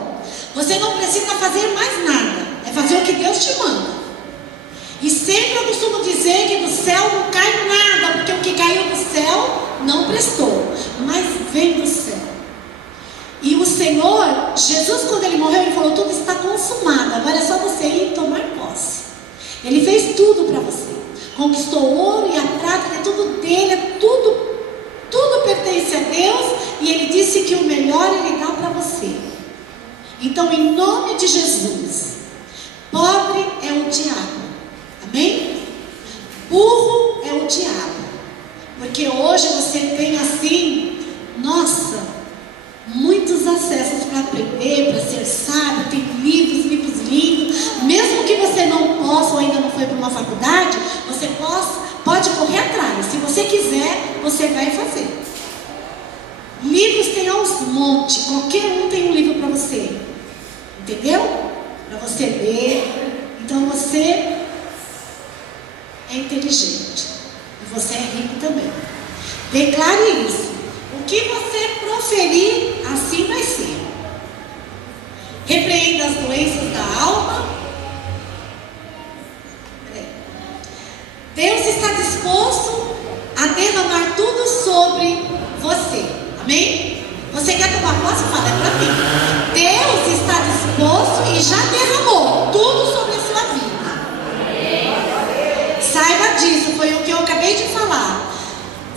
Você não precisa fazer mais nada. É fazer o que Deus te manda. E sempre eu costumo dizer que do céu não cai nada, porque o que caiu do céu não prestou, mas vem do céu. E o Senhor, Jesus, quando ele morreu, ele falou, tudo está consumado, agora é só você ir tomar posse. Ele fez tudo para você. Conquistou o ouro e a prata, é tudo dele, é tudo pertence a Deus. E ele disse que o melhor ele dá para você. Então, em nome de Jesus, pobre é o diabo. Amém? uma faculdade, você pode correr atrás. Se você quiser, você vai fazer. Livros tem aos montes, qualquer um tem um livro para você. Entendeu? Para você ler. Então você é inteligente. E você é rico também. Declare isso. O que você proferir, assim vai ser. Repreenda as doenças da alma. Deus está disposto a derramar tudo sobre você. Amém? Você quer tomar posse? Fala, é para mim. Deus está disposto e já derramou tudo sobre a sua vida. Saiba disso, foi o que eu acabei de falar.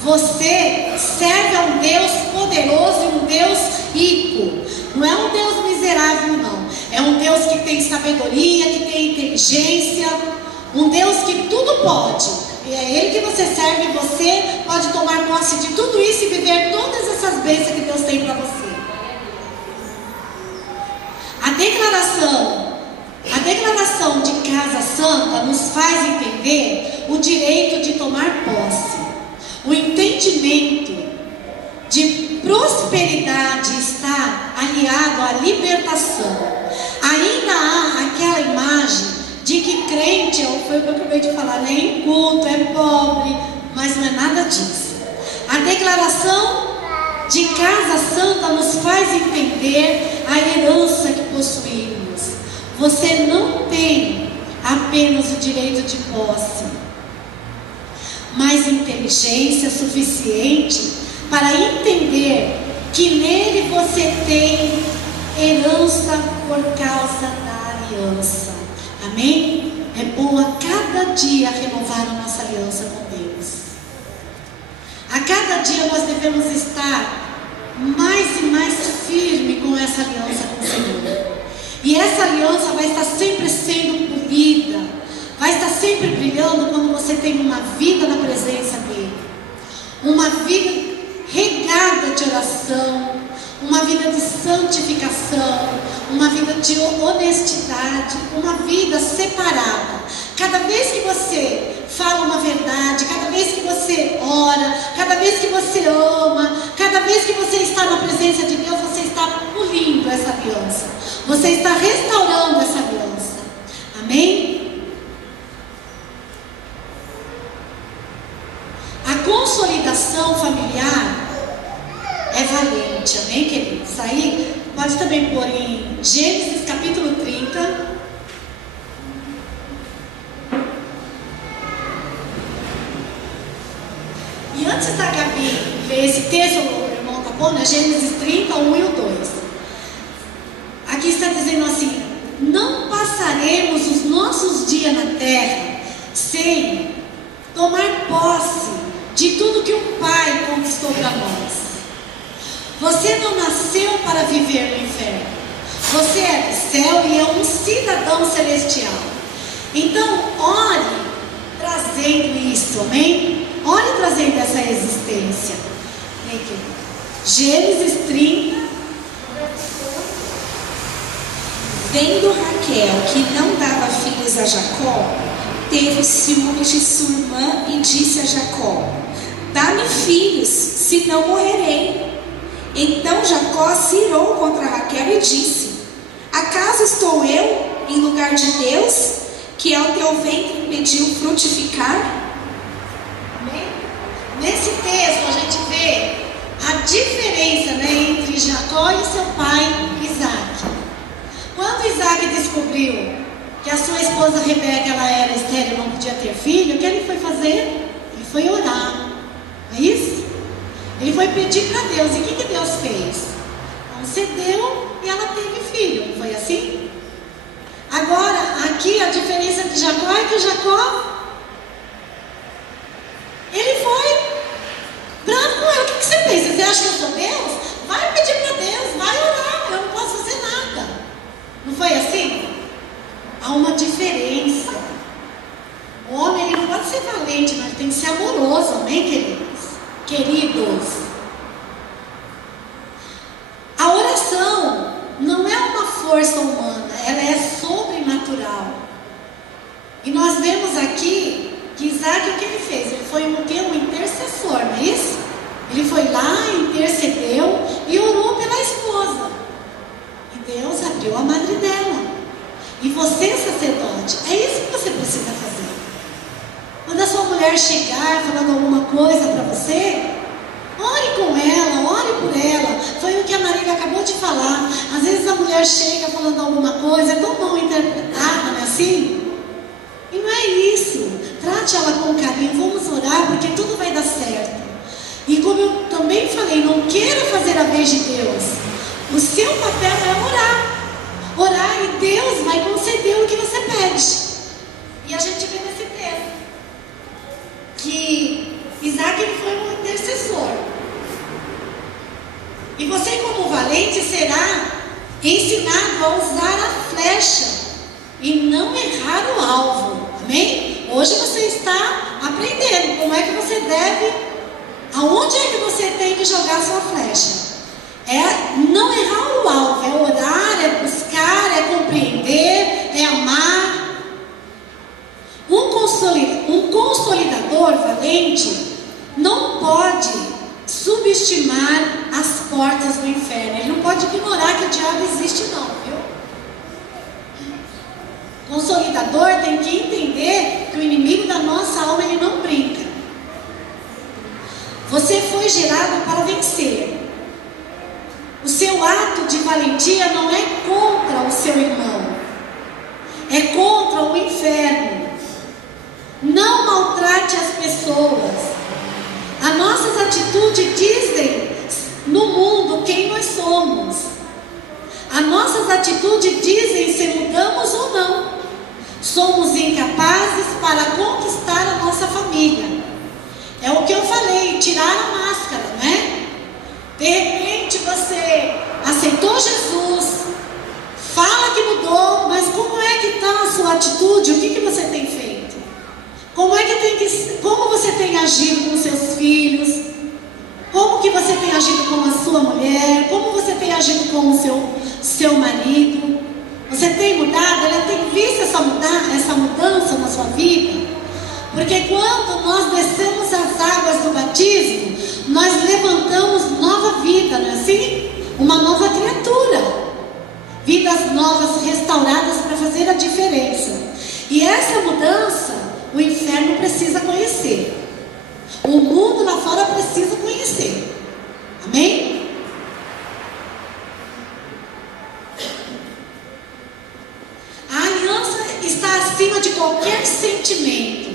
Você serve a um Deus poderoso e um Deus rico. Não é um Deus miserável, não. É um Deus que tem sabedoria, que tem inteligência. Um Deus que tudo pode. E é Ele que você serve e você pode tomar posse de tudo isso e viver todas essas bênçãos que Deus tem para você. A declaração de casa santa nos faz entender o direito de tomar posse. O entendimento de prosperidade está aliado à libertação. Ainda há aquela imagem de que crente, foi o que eu acabei de falar, né? É inculto, é pobre, mas não é nada disso. A declaração de casa santa nos faz entender a herança que possuímos. Você não tem apenas o direito de posse, mas inteligência suficiente para entender que nele você tem herança por causa da aliança. Amém? É bom a cada dia renovar a nossa aliança com Deus. A cada dia nós devemos estar mais e mais firme com essa aliança com o Senhor. E essa aliança vai estar sempre sendo polida, vai estar sempre brilhando quando você tem uma vida na presença dEle. Uma vida regada de oração, uma vida de santificação, uma vida de honestidade, uma vida separada. Cada vez que você fala uma verdade, cada vez que você ora, cada vez que você ama, cada vez que você está na presença de Deus, você está polindo essa aliança. Você está restaurando essa aliança. Amém? A consolidação familiar é valente, amém, queridos? Isso aí pode também pôr em Gênesis capítulo 30. E antes da Gabi ler esse texto, o irmão tá bom, né? Gênesis 30, 1 e o 2. Aqui está dizendo assim: não passaremos os nossos dias na terra sem tomar posse de tudo que o Pai conquistou para nós. Você não nasceu para viver no inferno. Você é do céu e é um cidadão celestial. Então, ore trazendo isso, amém? Ore trazendo essa existência. Gênesis 30. Vendo Raquel que não dava filhos a Jacó, teve ciúmes de sua irmã e disse a Jacó: dá-me filhos, senão morrerei. Então Jacó se irou contra Raquel e disse: acaso estou eu em lugar de Deus, que ao teu ventre impediu frutificar? Amém? Nesse texto a gente vê a diferença, né, entre Jacó e seu pai Isaac. Quando Isaac descobriu que a sua esposa Rebeca ela era estéril e não podia ter filho, o que ele foi fazer? Ele foi orar. Não é isso? Ele foi pedir para Deus. E o que Deus fez? Concedeu e ela teve filho. Não foi assim? Agora, aqui a diferença de Jacó é que Jacó, ele foi bravo com ela. O que você pensa? Você acha que eu sou Deus? Vai pedir para Deus, vai orar. Eu não posso fazer nada. Não foi assim? Há uma diferença. O homem ele não pode ser valente, mas ele tem que ser amoroso, amém, queridos? Queridos, a oração não é uma força humana, ela é sobrenatural. E nós vemos aqui E você é sacerdote. É isso que você precisa fazer. Quando a sua mulher chegar falando alguma coisa para você, ore com ela, ore por ela. Foi o que a Marília acabou de falar. Às vezes a mulher chega falando alguma coisa, é tão mal interpretada, não é assim? E não é isso. Trate ela com carinho, vamos orar, porque tudo vai dar certo. E como eu também falei, não queira fazer a vez de Deus. O seu papel é orar. Orar e Deus vai conceder o que você pede. E a gente vê nesse texto que Isaac ele foi um intercessor. E você, como valente, será ensinado a usar a flecha e não errar o alvo. Amém? Hoje você está aprendendo como é que você deve, aonde é que você tem que jogar a sua flecha. É não errar o alvo, é orar, é buscar, é compreender, é amar. Um consolidador valente não pode subestimar as portas do inferno. Ele não pode ignorar que o diabo existe não, viu? O consolidador tem que entender que o inimigo da nossa alma, ele não brinca. Você foi gerado para vencer. O seu ato de valentia não é contra o seu irmão, é contra o inferno. Não maltrate as pessoas. As nossas atitudes dizem no mundo quem nós somos. As nossas atitudes dizem se mudamos ou não. Somos incapazes para conquistar a nossa família. É o que eu falei, tirar a máscara, não é? De repente você aceitou Jesus, fala que mudou, mas como é que está a sua atitude? O que você tem feito? Como você tem agido com seus filhos? Como que você tem agido com a sua mulher? Como você tem agido com o seu marido? Você tem mudado? Ela tem visto essa mudança na sua vida? Porque quando nós descemos as águas do batismo, nós levantamos nova vida, não é assim? Uma nova criatura. Vidas novas, restauradas para fazer a diferença. E essa mudança, o inferno precisa conhecer. O mundo lá fora precisa conhecer. Amém? A aliança está acima de qualquer sentimento.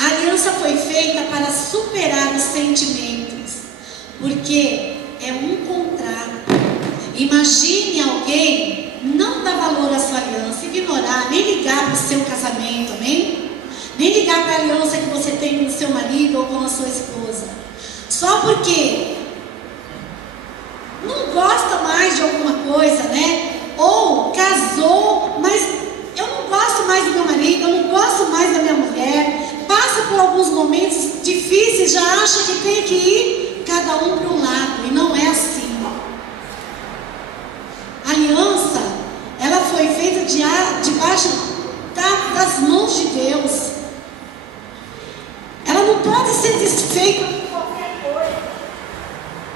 A aliança foi feita para superar os sentimentos, porque é um contrato. Imagine alguém não dar valor à sua aliança, ignorar, nem ligar para o seu casamento, amém? Nem ligar para a aliança que você tem com o seu marido ou com a sua esposa, só porque não gosta mais de alguma coisa, né? Ou casou, mas eu não gosto mais do meu marido, eu não gosto mais da minha mulher. Passa por alguns momentos difíceis, já acha que tem que ir cada um para um lado, e não é assim. A aliança, ela foi feita debaixo das mãos de Deus. Ela não pode ser desfeita por qualquer coisa.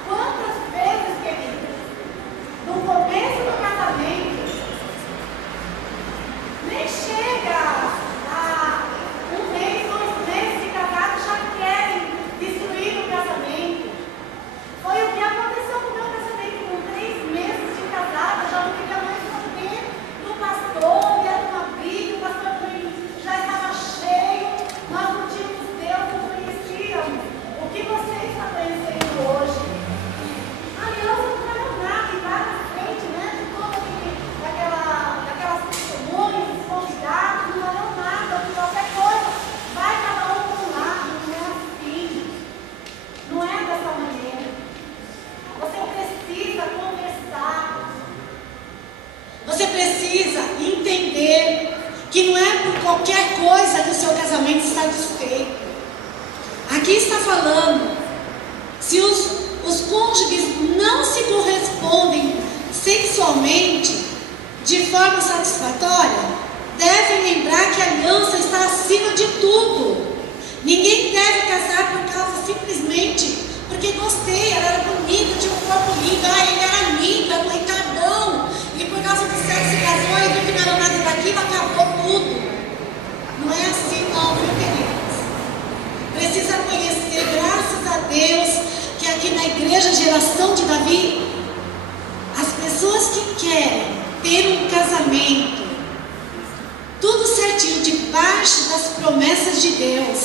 Quantas vezes, queridos, no começo do casamento, nem chega a 1 mês, 2 meses de casado, já querem destruir o casamento. Foi o que aconteceu com o meu casamento. Com 3 meses de casado, já não queria mais saber do pastor, era uma briga, o pastor também já estava cheio, nós não tínhamos Deus, não conhecíamos o que você está conhecendo hoje. A aliança não vai nada e vai na frente, né, de todas aquelas testemunhas, os convidados, não vai nada, de qualquer coisa, vai cada um para um lado, não é assim, não é dessa maneira. Você precisa conversar, você precisa entender que não é por qualquer coisa que o seu casamento está desfeito. Aqui está falando, se os cônjuges não se correspondem sexualmente de forma satisfatória, devem lembrar que a aliança está acima de tudo. Ninguém deve casar por causa simplesmente porque gostei, ela era bonita, tinha um corpo lindo, ele era lindo, era um Ricardão, e por causa do sexo se casou e viu que não era nada daquilo, vejo a geração de Davi, as pessoas que querem ter um casamento tudo certinho, debaixo das promessas de Deus,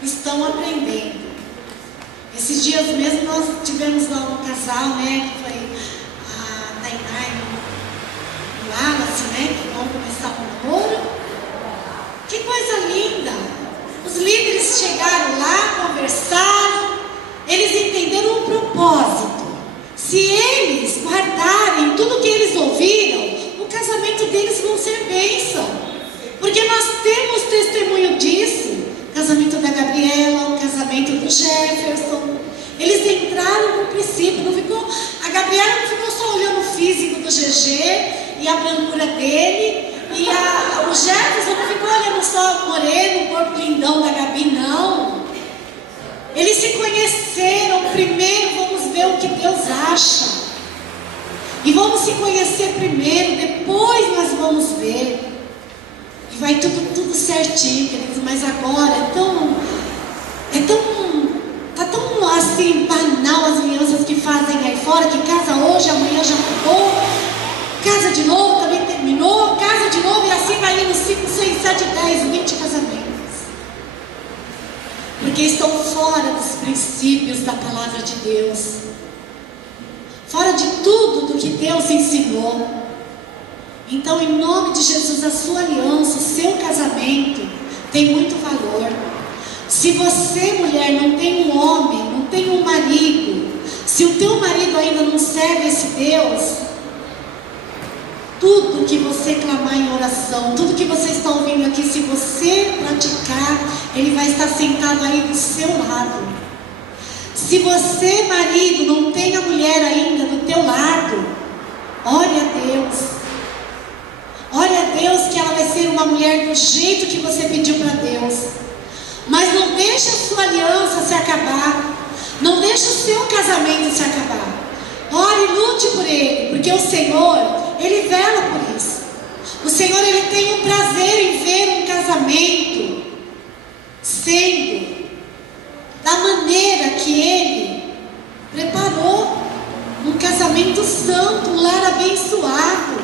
estão aprendendo. Esses dias mesmo nós tivemos lá um casal, né, que foi a Tainá e o Wallace, né, que vão começar o namoro. Que coisa linda! Os líderes chegaram lá, conversaram, eles entenderam o propósito. Se eles guardarem tudo que eles ouviram, o casamento deles vai ser bênção. Porque nós temos testemunho disso. O casamento da Gabriela, o casamento do Jefferson. Eles entraram no princípio, não ficou, a Gabriela não ficou só olhando o físico do GG e a brancura dele. E o Jefferson não ficou olhando só o moreno, o corpo lindão da Gabi, não. Eles se conheceram. Primeiro vamos ver o que Deus acha. E vamos se conhecer primeiro, depois nós vamos ver. E vai tudo certinho, queridos. Mas agora tá tão assim, banal as crianças que fazem aí fora, que casa hoje, amanhã já acabou, casa de novo, também terminou, casa de novo, e assim vai indo 5, 6, 7, 10, 20 casamentos. Porque estão fora dos princípios da palavra de Deus, fora de tudo do que Deus ensinou. Então, em nome de Jesus, a sua aliança, o seu casamento tem muito valor. Se você, mulher, não tem um homem, não tem um marido, se o teu marido ainda não serve esse Deus, tudo que você clamar em oração, tudo que você está ouvindo aqui, se você praticar, ele vai estar sentado aí do seu lado. Se você, marido, não tem a mulher ainda do teu lado, ore a Deus. Ore a Deus que ela vai ser uma mulher do jeito que você pediu para Deus. Mas não deixe a sua aliança se acabar. Não deixe o seu casamento se acabar. Ore e lute por ele, porque o Senhor, ele vela por isso. O Senhor, ele tem um prazer em ver um casamento sendo da maneira que ele preparou. Um casamento santo, um lar abençoado.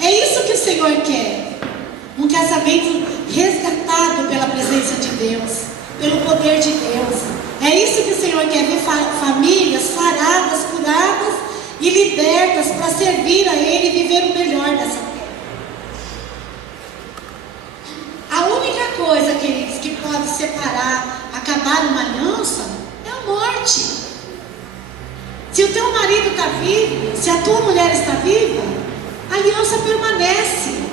É isso que o Senhor quer. Um casamento resgatado pela presença de Deus, pelo poder de Deus. É isso que o Senhor quer ver, famílias saradas, curadas e libertas para servir a Ele e viver o melhor dessa terra. A única coisa, queridos, que pode separar, acabar uma aliança, é a morte. Se o teu marido está vivo, se a tua mulher está viva, a aliança permanece.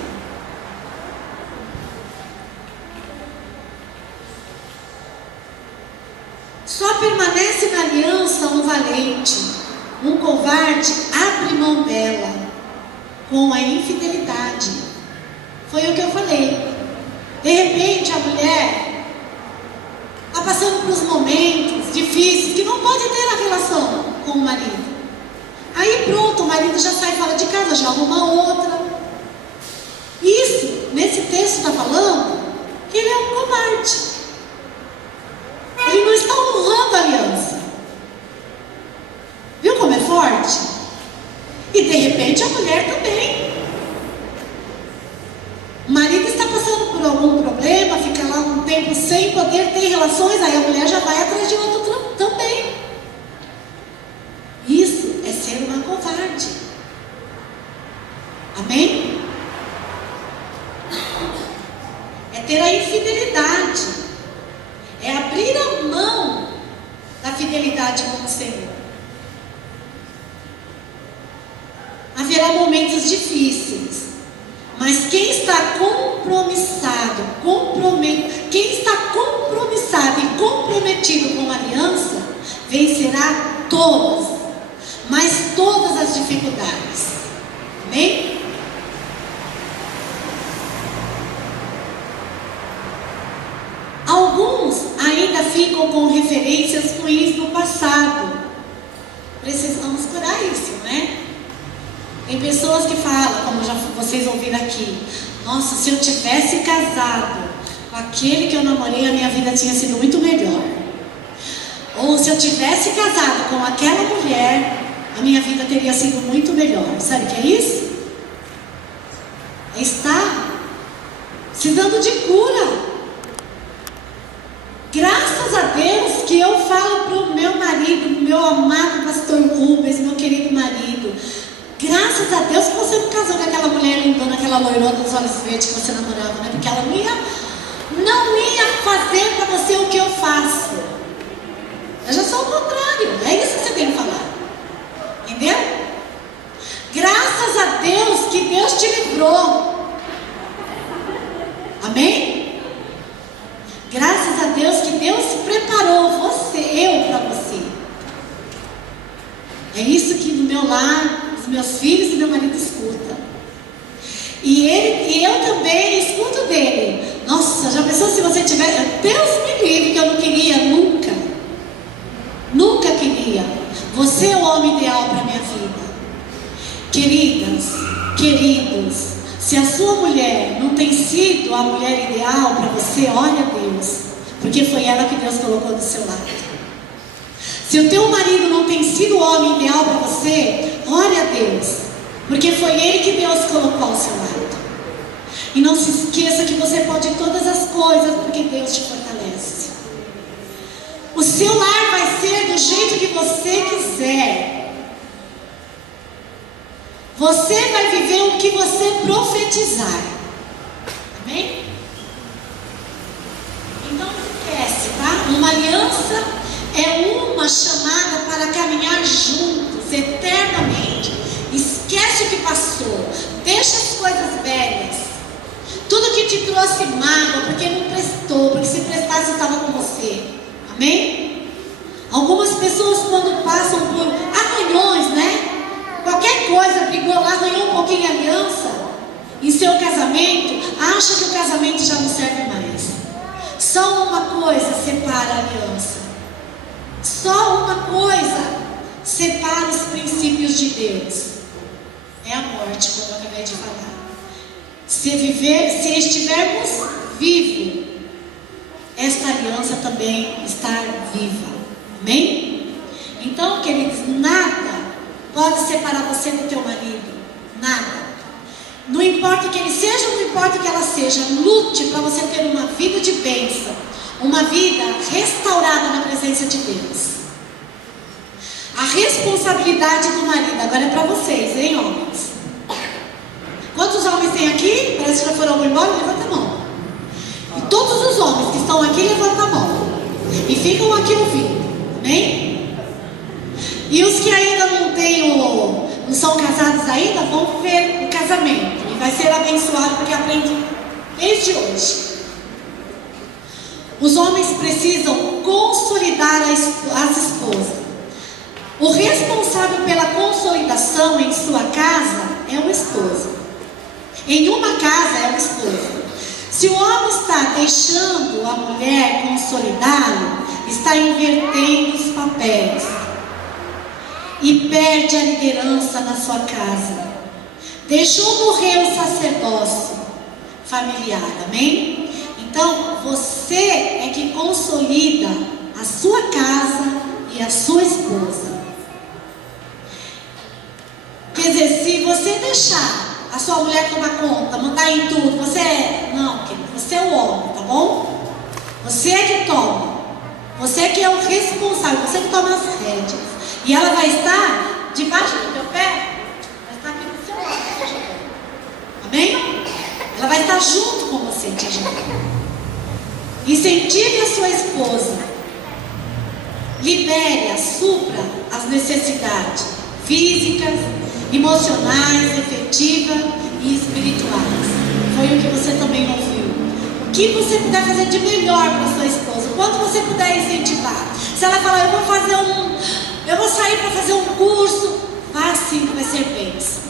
Só permanece na aliança um valente. Um covarde abre mão dela com a infidelidade. Foi o que eu falei. De repente a mulher está passando por uns momentos difíceis que não pode ter a relação com o marido. Aí pronto, o marido já sai fora de casa, já arruma outra. Isso, nesse texto está falando que ele é um covarde. Ele não está honrando a aliança. Viu como é forte? E de repente a mulher também. O marido está passando por algum problema, fica lá um tempo sem poder ter relações, aí a mulher já vai atrás de outro também. Isso é ser uma covarde. Amém? É ter a infidelidade. É abrir a mão da fidelidade com o Senhor. Haverá momentos difíceis, mas quem está compromissado e comprometido com a aliança, vencerá todas as dificuldades. Amém? Alguns ainda ficam com referências ruins do passado. Precisamos curar isso, né? Tem pessoas que falam, como já vocês ouviram aqui, nossa, se eu tivesse casado com aquele que eu namorei, a minha vida tinha sido muito melhor. Ou se eu tivesse casado com aquela mulher, a minha vida teria sido muito melhor. Sabe o que é isso? É estar se dando de cura. Graças a Deus que eu falo para o meu marido, meu amado pastor Rubens, meu querido marido, graças a Deus que você não casou com aquela mulher lindona, aquela loirona dos olhos verdes que você namorava, né? Porque ela não ia fazer para você o que eu faço. Eu já sou o contrário, é isso que você tem que falar. Entendeu? Graças a Deus que Deus te livrou. Amém? Graças a Deus que Deus preparou eu para você. É isso que no meu lar, os meus filhos e meu marido escutam. E eu também escuto dele. Nossa, já pensou se você tivesse... Deus me livre, que eu não queria nunca. Nunca queria. Você é o homem ideal para a minha vida. Queridas, queridos, se a sua mulher não tem sido a mulher ideal para você, olha a Deus, porque foi ela que Deus colocou do seu lado. Se o teu marido não tem sido o homem ideal para você, olha a Deus, porque foi ele que Deus colocou ao seu lado. E não se esqueça que você pode todas as coisas, porque Deus te fortalece. O seu lar vai ser do jeito que você quiser. Você vai viver o que você profetizar. Amém? Então não esquece, tá? Uma aliança é uma chamada para caminhar juntos eternamente. Esquece o que passou. Deixa as coisas velhas. Tudo que te trouxe mágoa, porque não prestou, porque se prestasse estava com você. Amém? Algumas pessoas quando passam por arranhões, né? Qualquer coisa, brigou lá, ganhou um pouquinho de aliança em seu casamento, acha que o casamento já não serve mais. Só uma coisa separa a aliança. Só uma coisa separa os princípios de Deus. É a morte, como eu acabei de falar. Se estivermos vivos, esta aliança também está viva. Amém? Então, queridos, nada pode separar você do teu marido. Nada. Não importa que ele seja, não importa que ela seja. Lute para você ter uma vida de bênção. Uma vida restaurada na presença de Deus. A responsabilidade do marido. Agora é para vocês, hein, homens? Quantos homens tem aqui? Parece que já foram embora. Levanta a mão. E todos os homens que estão aqui, levantam a mão. E ficam aqui ouvindo. Amém? E os que ainda não são casados ainda, vão viver o casamento. E vai ser abençoado porque aprende desde hoje. Os homens precisam consolidar as esposas. O responsável pela consolidação em sua casa é o esposo. Em uma casa é o esposo. Se o homem está deixando a mulher consolidá-lo, está invertendo os papéis. E perde a liderança na sua casa. Deixou morrer o sacerdócio familiar, amém? Então, você é que consolida a sua casa e a sua esposa. Quer dizer, se você deixar a sua mulher tomar conta, mandar em tudo, não, querido, você é o homem, tá bom? Você é que toma. Você que é o responsável, você que toma as rédeas. E ela vai estar debaixo do teu pé, vai estar aqui do seu lado. Amém? Ela vai estar junto com você, te ajudando. Incentive a sua esposa. Libere, supra as necessidades físicas, emocionais, afetivas e espirituais. Foi o que você também ouviu. O que você puder fazer de melhor para sua esposa, quanto você puder incentivar. Se ela falar, eu vou sair para fazer um curso, vá sim que vai ser bênção.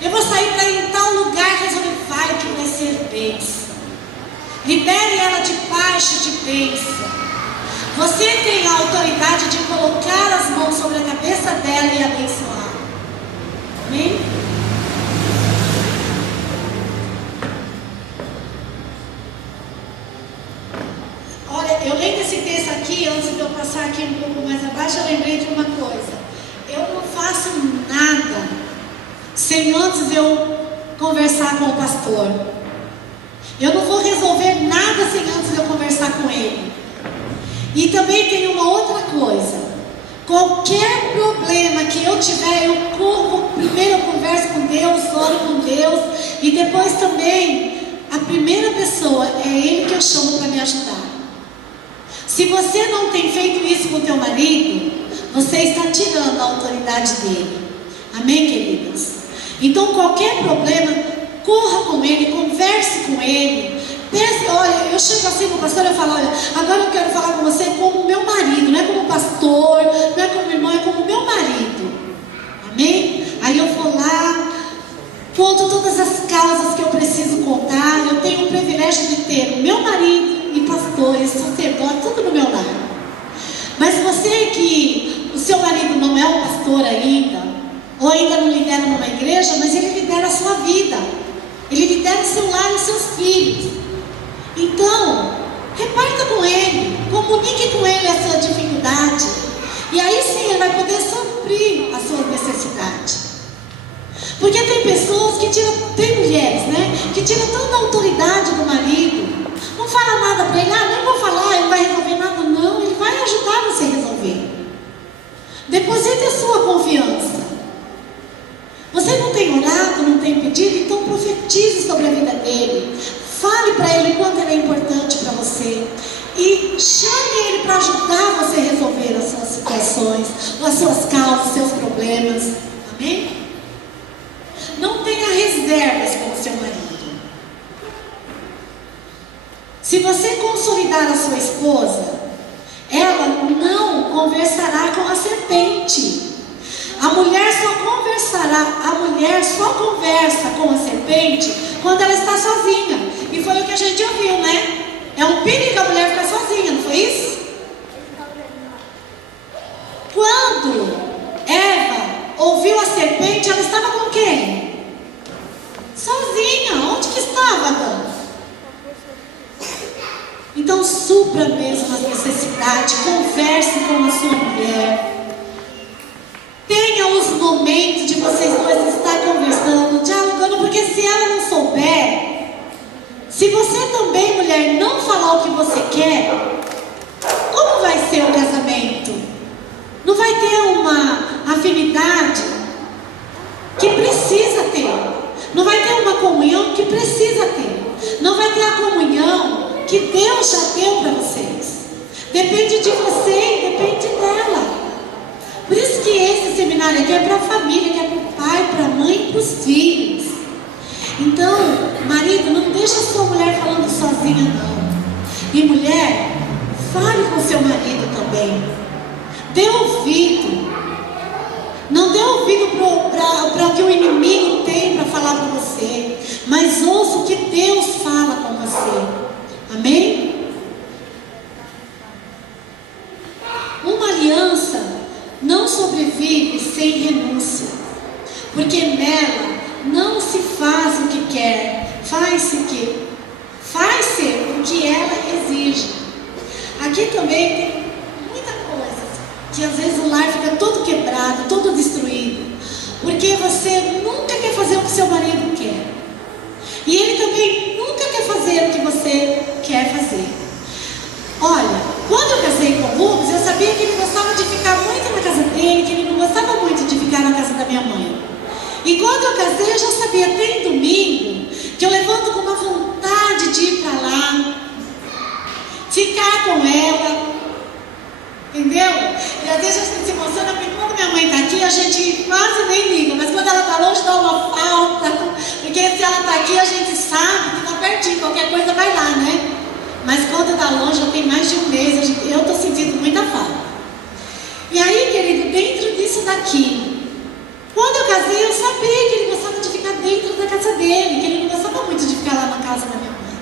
Eu vou sair para ir em tal lugar, resolver, vai que vai ser bênção. Libere ela debaixo de bênção. Você tem a autoridade de colocar as mãos sobre a cabeça dela e abençoar. Amém? Olha, eu lendo esse texto aqui, antes de eu passar aqui um pouco mais abaixo, eu lembrei de uma coisa. Eu não faço nada sem antes eu conversar com o pastor. Eu não vou resolver nada sem antes eu conversar com ele. E também tem uma outra coisa. Qualquer problema que eu tiver, primeiro eu converso com Deus, oro com Deus, e depois também a primeira pessoa é Ele que eu chamo para me ajudar. Se você não tem feito isso com o teu marido, você está tirando a autoridade dele. Amém, queridos? Então qualquer problema, corra com ele, converse com ele. Pense, olha, eu chego assim com o pastor e eu falo, olha, agora eu quero falar com você como meu marido, não é como pastor, não é como irmão, é como meu marido. Amém? Aí eu vou lá, conto todas as causas que eu preciso contar. Eu tenho o privilégio de ter o meu marido e pastores, sacerdote, tudo no meu lar. Mas você que o seu marido não é um pastor ainda, ou ainda não lidera numa igreja, mas ele lidera a sua vida, ele lidera o seu lar e os seus filhos. Então, reparta com ele, comunique com ele a sua dificuldade, e aí sim ele vai poder suprir as suas necessidades. Porque tem pessoas que tiram, tem mulheres, né, que tiram toda a autoridade do marido, não fala nada para ele, nem vou falar, ele não vai resolver nada, não, ele vai ajudar você a resolver. Deposite a sua confiança. Você não tem orado, não tem pedido, então profetize sobre a vida dele. Fale para ele o quanto ele é importante para você. E chame ele para ajudar você a resolver as suas situações, as suas causas, os seus problemas. Amém? Não tenha reservas com o seu marido. Se você consolidar a sua esposa, ela não conversará com a serpente. A mulher só conversa com a serpente quando ela está sozinha. E foi o que a gente ouviu, né? É um perigo a mulher ficar sozinha, não foi isso? Quando Eva ouviu a serpente, ela estava com quem? Sozinha. Onde que estava, Adão? Então supra mesmo as necessidades, converse com a sua mulher. Tenha os momentos de vocês dois estar conversando, dialogando, porque se ela não souber, se você também, mulher, não falar o que você quer, como vai ser o casamento? Não vai ter uma afinidade que precisa ter, não vai ter uma comunhão que precisa ter, não vai ter a comunhão que Deus já deu para vocês. Depende de você e depende dela. Por isso que esse seminário aqui é para a família, que é para o pai, para a mãe e para os filhos. Então, marido, não deixa a sua mulher falando sozinha, não. E mulher, fale com seu marido também. Dê ouvido. Não dê ouvido para o que o inimigo tem para falar para você, mas ouça o que Deus fala com você. Amém? Uma aliança não sobrevive sem renúncia, porque nela não se faz o que quer, faz-se o que ela exige. Aqui também tem muita coisa que às vezes o lar fica todo quebrado, todo destruído, porque você nunca quer fazer o que seu marido quer, e ele também nunca quer fazer o que você quer fazer. Olha, quando eu casei com o Rubens, eu sabia que ele gostava de ficar muito na casa dele, que ele não gostava muito de ficar na casa da minha mãe. E quando eu casei, eu já sabia, tem domingo, que eu levanto com uma vontade de ir para lá, ficar com ela, entendeu? E às vezes a gente se emociona, porque quando minha mãe está aqui, a gente quase nem liga, mas quando ela está longe, dá uma falta, porque se ela está aqui, a gente sabe que está pertinho, qualquer coisa vai lá, né? Mas quando está longe, já tem mais de um mês, eu estou sentindo muita falta. E aí, querido, dentro disso daqui, quando eu casei, eu sabia que ele gostava de ficar dentro da casa dele, que ele não gostava muito de ficar lá na casa da minha mãe.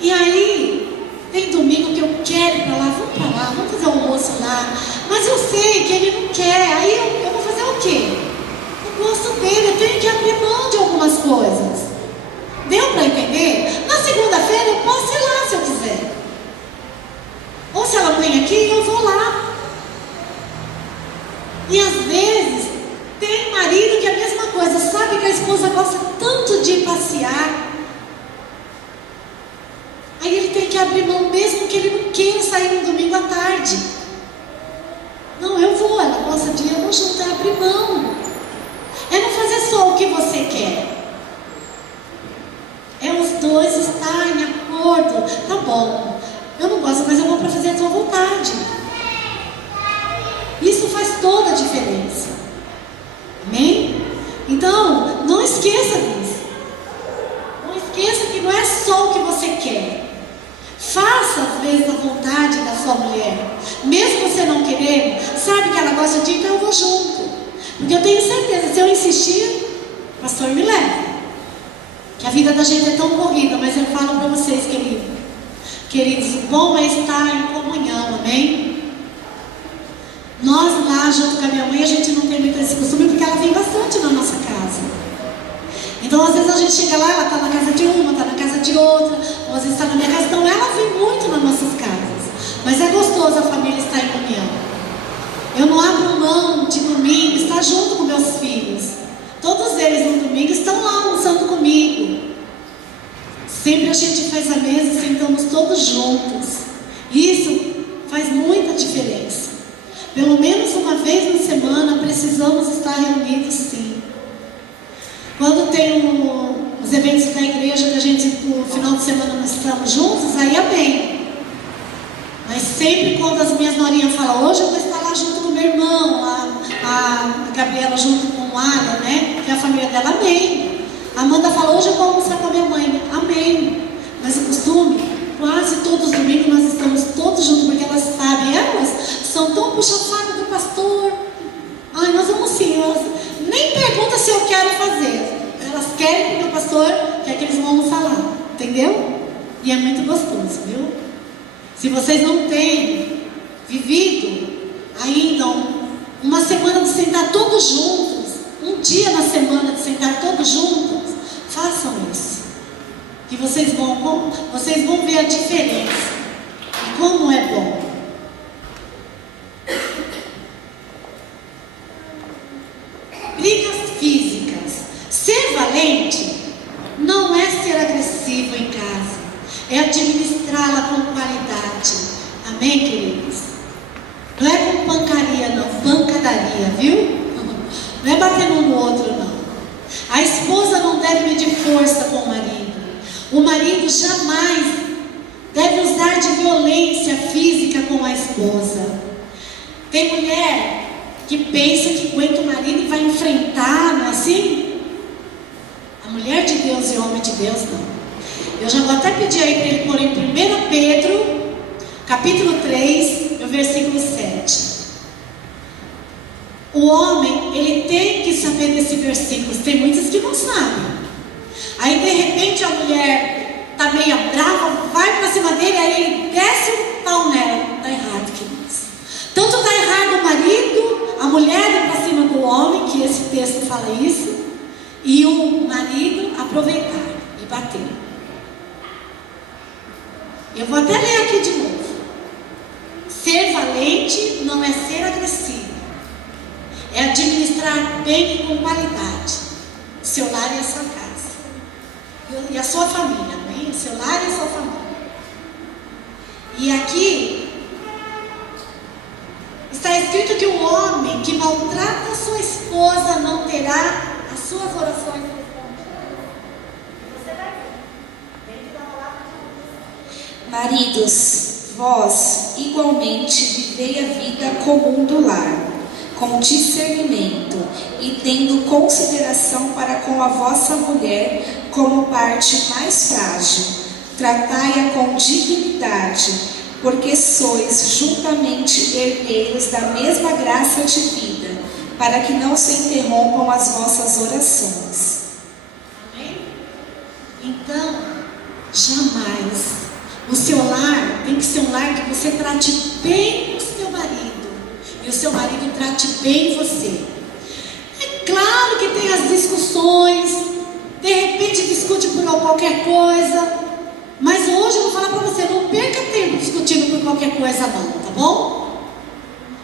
E aí, tem domingo que eu quero ir para lá, vamos fazer um almoço lá, mas eu sei que ele não quer, aí eu vou fazer o quê? Eu gosto dele, eu tenho que abrir mão de algumas coisas. Deu para entender? Na segunda-feira eu posso ir lá se eu quiser. põe aqui e eu vou lá. E às vezes tem marido que é a mesma coisa, sabe que a esposa gosta tanto de passear, aí ele tem que abrir mão mesmo que ele não queira sair no domingo à tarde. Não, eu vou, ela gosta de ir, eu vou junto, é abrir mão. É não fazer só o que você quer. É os dois estarem em acordo. Tá bom, eu não gosto, mas eu vou para fazer a tua vontade. Isso faz toda a diferença. Amém? Então, não esqueça disso. Não esqueça que não é só o que você quer. Faça às vezes a vontade da sua mulher. Mesmo você não querendo, sabe que ela gosta de ir, então eu vou junto. Porque eu tenho certeza, se eu insistir, o pastor me leva. Que a vida da gente é tão corrida, mas eu falo para vocês, queridos, bom é estar em comunhão, amém? Nós lá, junto com a minha mãe, a gente não tem muito esse costume, porque ela vem bastante na nossa casa. Então, às vezes a gente chega lá, ela está na casa de uma, está na casa de outra, ou às vezes está na minha casa, então ela vem muito nas nossas casas. Mas é gostoso a família estar em comunhão. Eu não abro mão de domingo estar junto com meus filhos. Todos eles no domingo estão lá almoçando comigo. Sempre a gente faz a mesa e sentamos todos juntos. Isso faz muita diferença. Pelo menos uma vez na semana precisamos estar reunidos, sim. Quando tem os eventos da igreja que a gente, no final de semana, nós estamos juntos, aí amém. Mas sempre quando as minhas norinhas falam, hoje eu vou estar lá junto com o meu irmão, a Gabriela junto com o Ada, né? Que é a família dela, amém. A Amanda fala, hoje eu vou almoçar com a minha mãe, amém. Mas o costume, quase todos os domingos nós estamos todos juntos, porque elas sabem, elas são tão puxa-saco do pastor. Ai, nós vamos sim, nem pergunta se eu quero fazer. Elas querem porque o pastor quer que eles vão almoçar lá, entendeu? E é muito gostoso, viu? Se vocês não têm vivido ainda uma semana de sentar todos juntos, um dia na semana de sentar todos juntos, façam isso. Que vocês vão ver a diferença. E como é bom. Brigas físicas. Ser valente não é ser agressivo em casa, é administrá-la com qualidade. Amém, queridos? Não é com pancaria, não, pancadaria, viu? Não é bater um no outro, não. A esposa não deve medir força com o marido. O marido jamais deve usar de violência física com a esposa. Tem mulher que pensa que aguenta o marido e vai enfrentar, não é assim? A mulher de Deus e o homem de Deus, não. Eu já vou até pedir aí para ele pôr em 1 Pedro, capítulo 3, no versículo 7. O homem, ele tem que saber desse versículo. Tem muitos que não sabem. Aí de repente a mulher está meio brava, vai para cima dele, aí ele desce o pau nela. Está errado, queridos. Tanto está errado o marido, a mulher ir para cima do homem, que esse texto fala isso, e o marido aproveitar e bater. Eu vou até ler aqui de novo. Ser valente não é ser agressivo. É administrar bem e com qualidade o seu lar e a sua casa. E a sua família, amém? O seu lar e a sua família. E aqui está escrito que o homem que maltrata a sua esposa não terá as suas orações respondidas. Você vai ver. Dentro da palavra de Deus. Maridos, vós igualmente vivei a vida comum do lar, com discernimento e tendo consideração para com a vossa mulher como parte mais frágil. Tratai-a com dignidade, porque sois juntamente herdeiros da mesma graça de vida, para que não se interrompam as vossas orações. Amém? Então, jamais. O seu lar tem que ser um lar que você trate bem o seu marido. E o seu marido trate bem você. É claro que tem as discussões. De repente discute por qualquer coisa. Mas hoje eu vou falar para você, não perca tempo discutindo por qualquer coisa não, tá bom?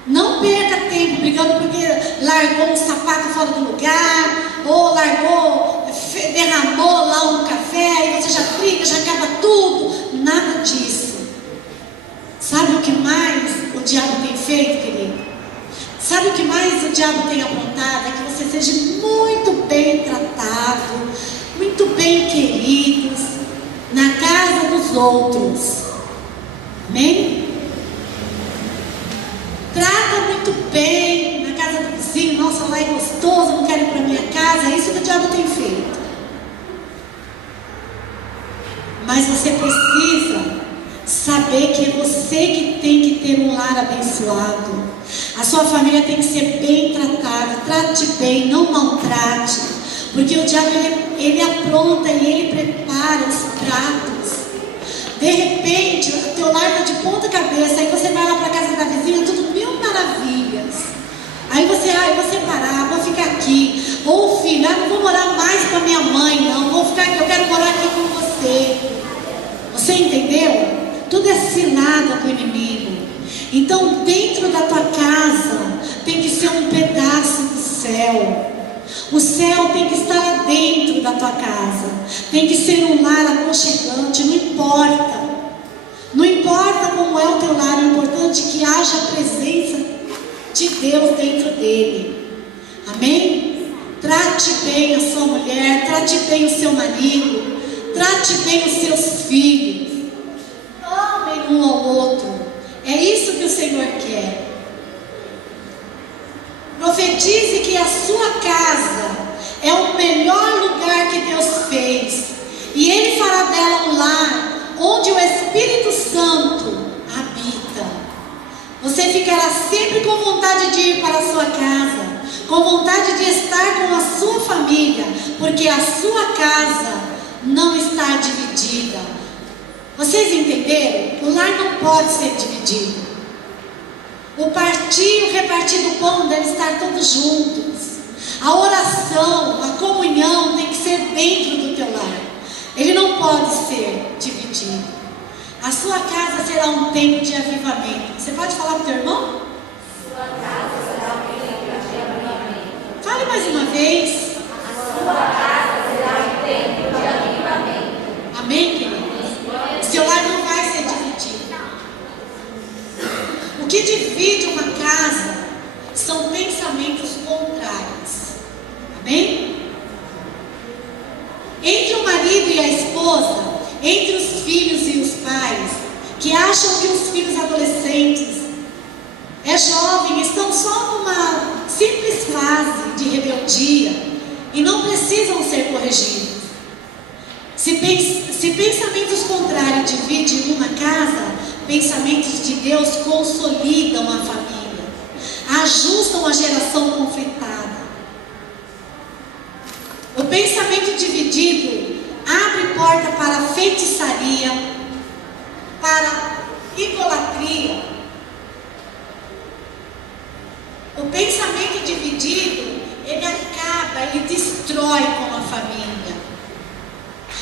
Não perca tempo brigando porque largou um sapato fora do lugar, ou derramou lá um café, aí você já briga, já acaba tudo. Nada disso. Sabe o que mais o diabo tem feito, querido? Sabe o que mais o diabo tem apontado? É que você seja muito bem tratado, muito bem queridos na casa dos outros. Amém? Trata muito bem na casa do vizinho. Nossa, lá é gostoso, não quero ir para minha casa. É isso que o diabo tem feito. Mas você precisa saber que é você que tem que ter um lar abençoado. A sua família tem que ser bem tratada. Trate bem, não maltrate. Porque o diabo ele apronta e ele prepara os pratos. De repente, o teu lar está de ponta cabeça. Aí você vai lá para a casa da vizinha, tudo mil maravilhas. Aí você, vou separar, vou ficar aqui. Ou o filho, não vou morar mais com a minha mãe, não. Vou ficar aqui, eu quero morar aqui com você. Você entendeu? Tudo é cilada do inimigo. Então, dentro da tua casa, tem que ser um pedaço do céu. O céu tem que estar lá dentro da tua casa. Tem que ser um lar aconchegante, não importa. Não importa como é o teu lar, o importante é que haja a presença de Deus dentro dele. Amém? Trate bem a sua mulher, trate bem o seu marido, trate bem os seus filhos. Amem um ao outro. É isso que o Senhor quer. Profetize que a sua casa é o melhor lugar que Deus fez. E Ele fará dela um lar onde o Espírito Santo habita. Você ficará sempre com vontade de ir para a sua casa, com vontade de estar com a sua família, porque a sua casa não está dividida. Vocês entenderam? O lar não pode ser dividido. O partir, o repartir do pão deve estar todos juntos. A oração, a comunhão tem que ser dentro do teu lar. Ele não pode ser dividido. A sua casa será um tempo de avivamento. Você pode falar para o teu irmão? Sua casa será um tempo de avivamento. Fale mais uma vez. A sua casa será um tempo de avivamento. Amém, queridos? O seu lar não vai ser dividido. O que divide uma casa são pensamentos contrários. Amém? Entre o marido e a esposa, entre os filhos e os pais, que acham que os filhos adolescentes é jovem, estão só numa simples fase de rebeldia e não precisam ser corrigidos. Se pensamentos contrários dividem uma casa, pensamentos de Deus consolidam a família, ajustam a geração conflitada. O pensamento dividido abre porta para feitiçaria, para idolatria. O pensamento dividido, ele acaba, ele destrói com a família.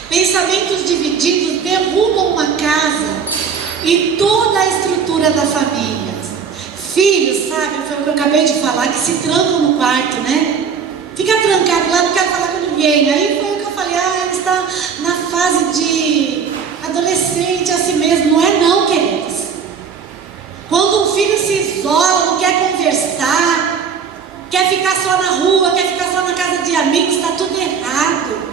Pensamentos divididos derrubam uma casa e toda a estrutura da família. Filhos, sabe, foi o que eu acabei de falar, que se trancam no quarto, né? Fica trancado lá, não quer falar com ninguém. Aí foi o que eu falei, ele está na fase de adolescente, assim mesmo. Não é não, queridos. Quando um filho se isola, não quer conversar, quer ficar só na rua, quer ficar só na casa de amigos, está tudo errado.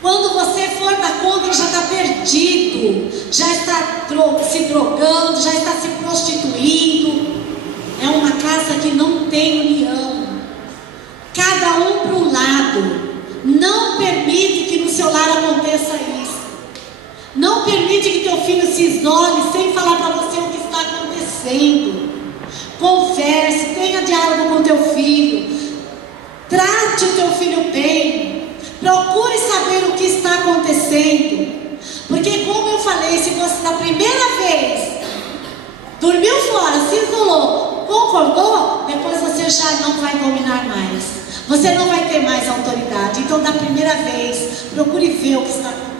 Quando você for dar conta, ele já está perdido, já está se drogando, já está se prostituindo. É uma casa que não tem união. Cada um para um lado. Não permite que no seu lar aconteça isso. Não permite que teu filho se isole sem falar para você o que está acontecendo. Converse, tenha diálogo com teu filho. Trate o teu filho bem. Procure saber o que está acontecendo. Porque como eu falei, se você na primeira vez dormiu fora, se isolou, concordou, depois você já não vai dominar mais. Você não vai ter mais autoridade. Então, da primeira vez, procure ver o que está acontecendo.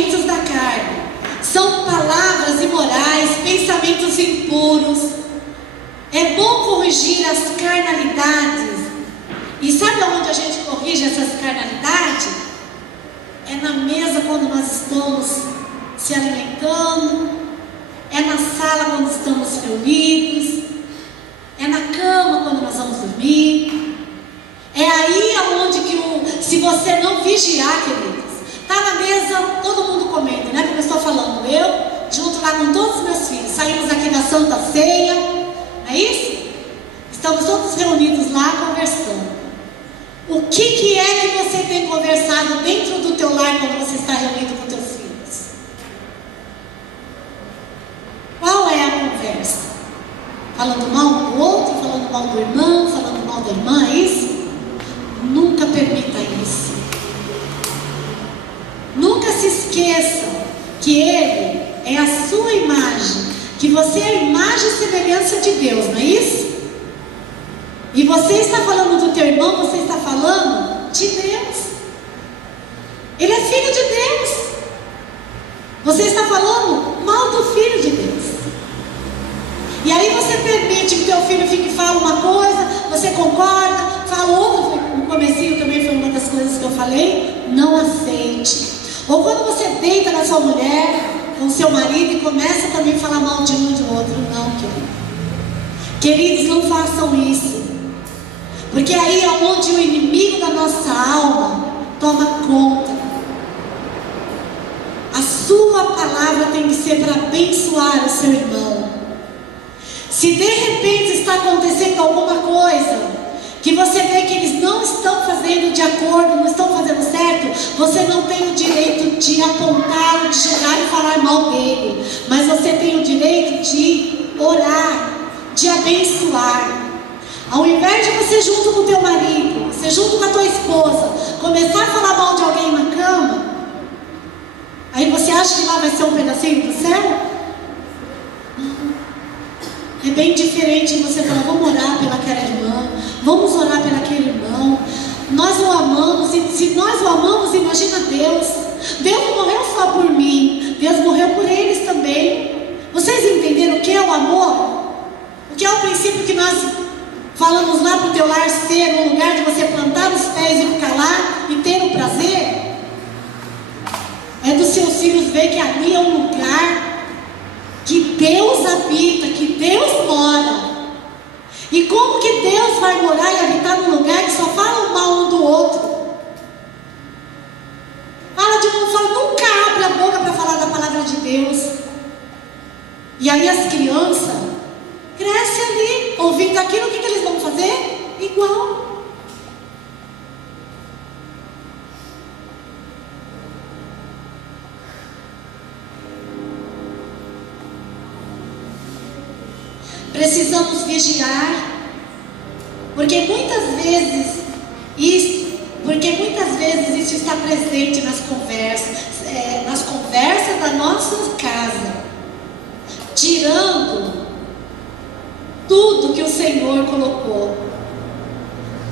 pensamentos da carne. São palavras imorais, pensamentos impuros. É bom corrigir as carnalidades. E sabe onde a gente corrige essas carnalidades? É na mesa quando nós estamos se alimentando. É na sala quando estamos reunidos. É na cama quando nós vamos dormir. É aí aonde que se você não vigiar, queridos, está na mesa, todo mundo comendo, né? Como eu estou falando, eu, junto lá com todos os meus filhos, saímos aqui da Santa Ceia, não é isso? Estamos todos reunidos lá conversando. O que é que você tem conversado dentro do teu lar quando você está reunido com teus filhos? Qual é a conversa? Falando mal do outro, falando mal do irmão, falando mal da irmã, é isso? Nunca permita isso. Nunca se esqueça que Ele é a sua imagem, que você é a imagem e semelhança de Deus, não é isso? E você está falando do teu irmão, você está falando de Deus. Ele é filho de Deus. Você está falando mal do filho de Deus. E aí você permite que teu filho fique e fale uma coisa, você concorda, fala outra. No comecinho também foi uma das coisas que eu falei. Não aceite. Ou quando você deita na sua mulher, com seu marido, e começa também a falar mal de um e de outro. Não, querido. Queridos, não façam isso. Porque aí é onde o inimigo da nossa alma toma conta. A sua palavra tem que ser para abençoar o seu irmão. Se de repente está acontecendo alguma coisa que você vê que eles não estão fazendo de acordo, não estão fazendo certo, você não tem o direito de apontar, de jogar e falar mal dele. Mas você tem o direito de orar, de abençoar. Ao invés de você junto com o teu marido, você junto com a tua esposa, começar a falar mal de alguém na cama, aí você acha que lá vai ser um pedacinho do céu? É bem diferente você falar, vamos orar pelaquela irmã, vamos orar pelaquele irmão. Nós o amamos, e se nós o amamos, imagina Deus. Deus não morreu só por mim, Deus morreu por eles também. Vocês entenderam o que é o amor? O que é o princípio que nós falamos lá para o teu lar ser um lugar de você plantar os pés e ficar lá e ter o prazer? É dos seus filhos ver que ali é um lugar que Deus habita, que Deus mora. E como que Deus vai morar e habitar num lugar que só fala mal um do outro? Fala de um, fala, nunca abre a boca para falar da palavra de Deus. E aí as crianças crescem ali, ouvindo aquilo, o que eles vão fazer? Igual. Precisamos vigiar, porque muitas vezes isso está presente nas conversas da nossa casa, tirando tudo que o Senhor colocou.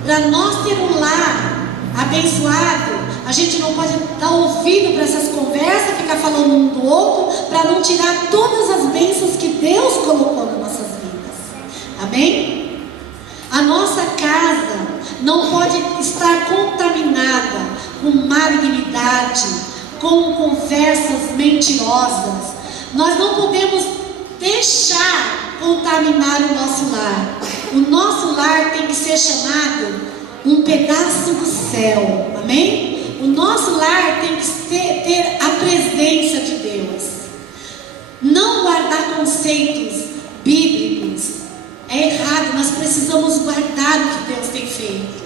Para nós ter um lar abençoado, a gente não pode dar ouvido para essas conversas, ficar falando um do outro, para não tirar todas as bênçãos que Deus colocou nas nossas vidas. Amém? A nossa casa não pode estar contaminada com malignidade, com conversas mentirosas. Nós não podemos deixar contaminar o nosso lar. O nosso lar tem que ser chamado um pedaço do céu. Amém? O nosso lar tem que ter a presença de Deus. Não guardar conceitos bíblicos é errado. Nós precisamos guardar o que Deus tem feito.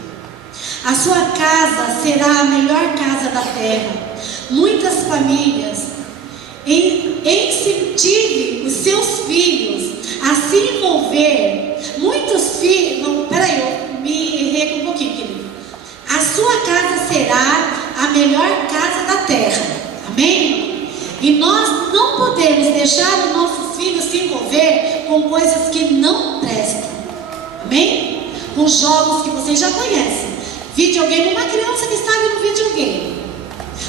A sua casa será a melhor casa da terra. Muitas famílias incentivem os seus filhos a se envolver. Muitos filhos, não, peraí, eu me errei um pouquinho, querido. A sua casa será a melhor casa da terra. Amém? E nós não podemos deixar os nossos filhos se envolver com coisas que não prestam. Amém? Com jogos que vocês já conhecem. Videogame, uma criança que está no videogame.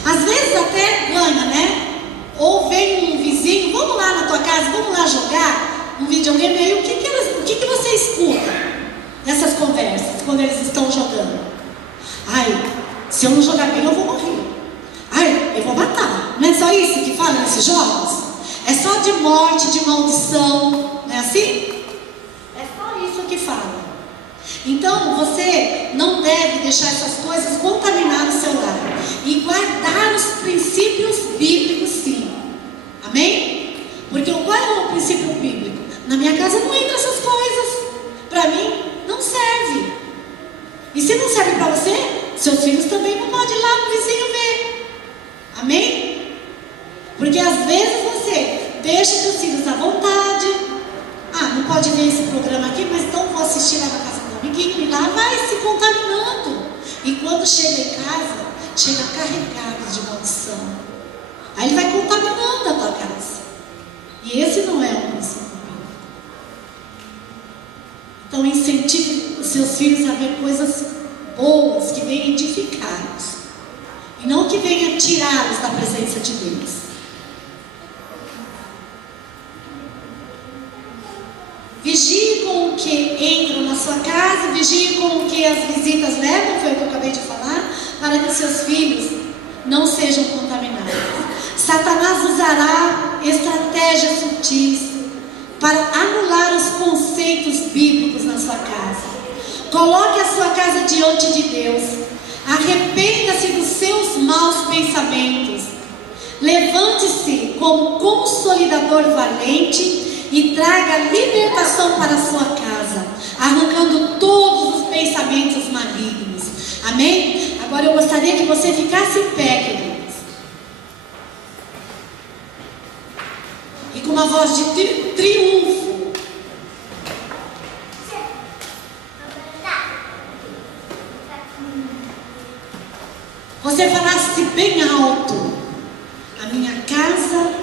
Às vezes até ganha, né? Ou vem um vizinho, vamos lá na tua casa, vamos lá jogar um videogame aí. O que você escuta nessas conversas quando eles estão jogando? Ai, se eu não jogar bem eu vou morrer. Ai, eu vou matar. Não é só isso que fala nesses jogos? É só de morte, de maldição, não é assim? É só isso que fala. Então você não deve deixar essas coisas contaminar o seu lar e guardar os princípios bíblicos, sim. Amém? Porque qual é o princípio bíblico? Na minha casa não entra essas coisas. Para mim não serve. E se não serve para você, seus filhos também não podem ir lá no vizinho ver. Amém? Porque às vezes você deixa seus filhos à vontade. Ah, não pode ver esse programa aqui, mas então vou assistir lá na casa do amiguinho. E lá vai se contaminando. E quando chega em casa, chega carregado de maldição. Aí ele vai contaminando a tua casa. E esse não é um princípio bíblico. Então incentive os seus filhos a ver coisas boas, que venham edificá-los. E não que venha tirá-los da presença de Deus. Vigie com o que entra na sua casa, vigie com o que as visitas levam, foi o que eu acabei de falar, para que os seus filhos não sejam contaminados. Satanás usará estratégias sutis para anular os conceitos bíblicos na sua casa. Coloque a sua casa diante de Deus. Arrependa-se dos seus maus pensamentos. Levante-se como consolidador valente e traga libertação para a sua casa, arrancando todos os pensamentos malignos. Amém? Agora eu gostaria que você ficasse em pé, queridos. E com uma voz de triunfo. Você falasse bem alto: a minha casa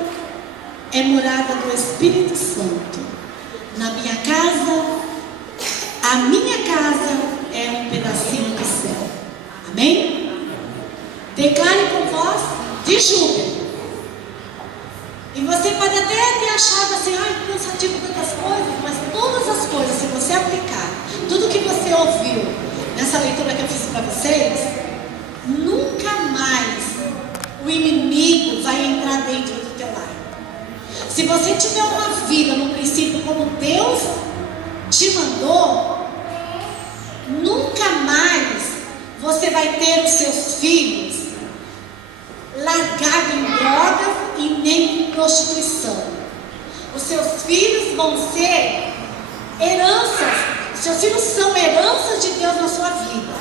é morada do Espírito Santo. Na minha casa, a minha casa é um pedacinho do céu. Amém? Declare com voz de júbilo. E você pode até ter achado assim, ai, cansativo tantas coisas, mas todas as coisas, se você aplicar, tudo que você ouviu nessa leitura que eu fiz para vocês, nunca mais o inimigo vai entrar dentro do teu lar. Se você tiver uma vida no princípio como Deus te mandou, nunca mais você vai ter os seus filhos largados em drogas e nem em prostituição. Os seus filhos vão ser heranças. Os seus filhos são heranças de Deus na sua vida.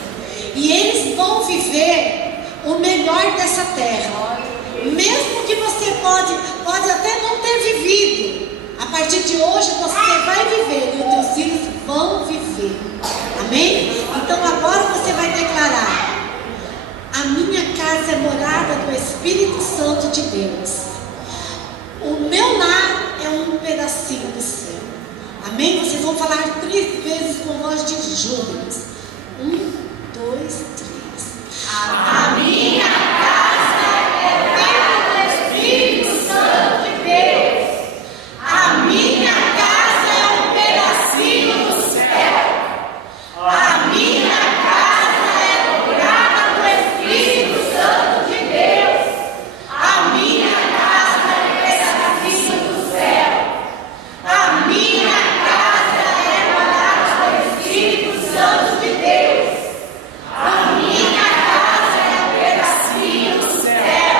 E eles vão viver o melhor dessa terra. Mesmo que você pode até não ter vivido, a partir de hoje você vai viver e os teus filhos vão viver. Amém? Então agora você vai declarar: a minha casa é morada do Espírito Santo de Deus. O meu lar é um pedacinho do céu. Amém? Vocês vão falar 3 vezes com voz de júbilo. 1, 2, 3. A minha casa é feita do Espírito Santo de Deus. A minha casa é um pedacinho do céu. A minha casa é morada do Espírito Santo de Deus. A minha casa é um pedacinho do céu. A minha casa é morada do Espírito Santo de Deus. A minha casa é um pedacinho do céu.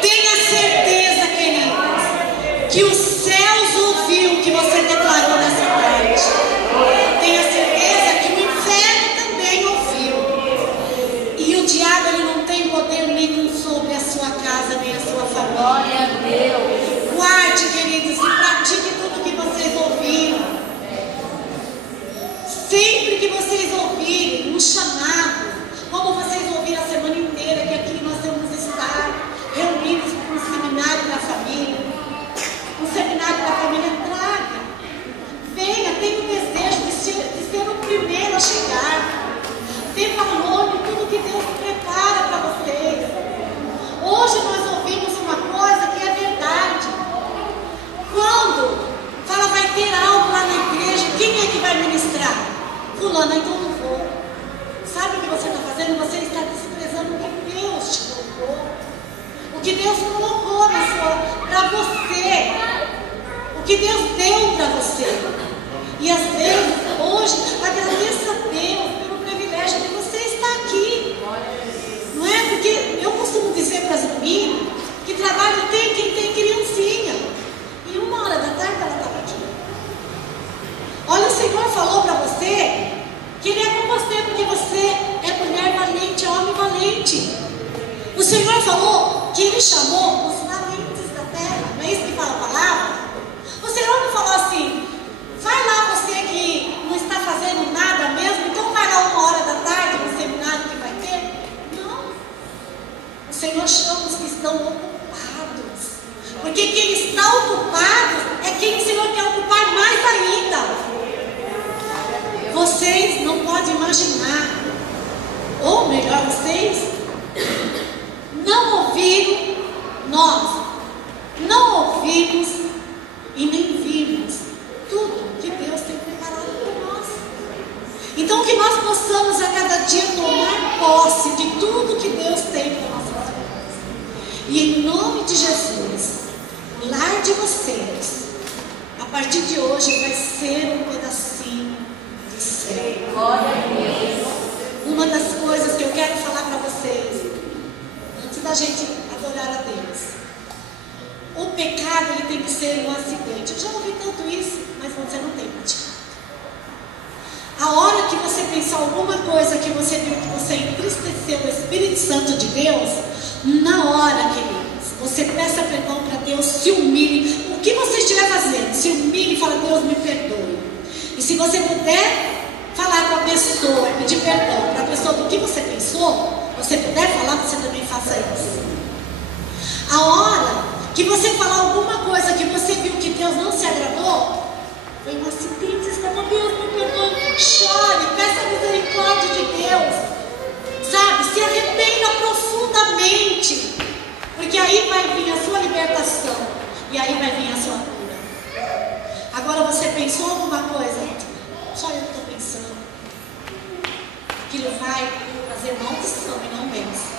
Tenha certeza, queridos, que os céus ouviu o que você declarou nessa tarde. Tenha certeza que o inferno também ouviu. E o diabo, ele não tem poder nenhum sobre a sua casa, nem a sua família. Glória a Deus. Guarde, queridos, e pratique tudo que vocês ouviram. Sempre que vocês ouvirem um chamado, como vocês ouviram a semana inteira, que aqui nós vamos estar reunidos para um seminário da família. Um seminário da família, traga. Venha, tenha o desejo de ser o primeiro a chegar. Tenha valor em tudo que Deus prepara para vocês. que Deus deu para você. E às vezes, hoje, agradeça a Deus pelo privilégio de você estar aqui. Não é? Porque eu costumo dizer para as meninas que trabalho tem quem tem criancinha. E 1h da tarde ela estava aqui. Olha, o Senhor falou para você que Ele é com você porque você é mulher valente, é homem valente. O Senhor falou que Ele chamou os valentes da terra. Não é isso que fala a palavra? O Senhor não falou assim: vai lá você que não está fazendo nada mesmo, então vai lá 1h da tarde no seminário que vai ter. Não. O Senhor chama os que estão ocupados. Porque quem está ocupado é quem o Senhor quer ocupar mais ainda. Vocês não podem imaginar, ou melhor, vocês não ouviram, nós não ouvimos e nem vimos tudo que Deus tem preparado para nós. Então que nós possamos a cada dia tomar posse de tudo que Deus tem para nossas vidas. E em nome de Jesus, o lar de vocês, a partir de hoje, vai ser um pedacinho de céu. Glória a Deus. Uma das coisas que eu quero falar para vocês, antes da gente adorar a Deus, o pecado ele tem que ser um acidente. Eu já ouvi tanto isso, mas você não tem praticado. A hora que você pensar alguma coisa que você viu que você entristeceu o Espírito Santo de Deus, na hora, queridos, você peça perdão para Deus, se humilhe. O que você estiver fazendo, se humilhe e fala: Deus, me perdoe. E se você puder falar com a pessoa, pedir perdão para a pessoa do que você pensou, você puder falar, você também faça isso. A hora que você falar alguma coisa que você viu que Deus não se agradou, foi um acidente, você falou: Deus, me perdoe. Chore, peça misericórdia de Deus, sabe? Se arrependa profundamente, porque aí vai vir a sua libertação e aí vai vir a sua cura. Agora você pensou alguma coisa? Só eu estou pensando. Aquilo vai trazer maldição e não bênção.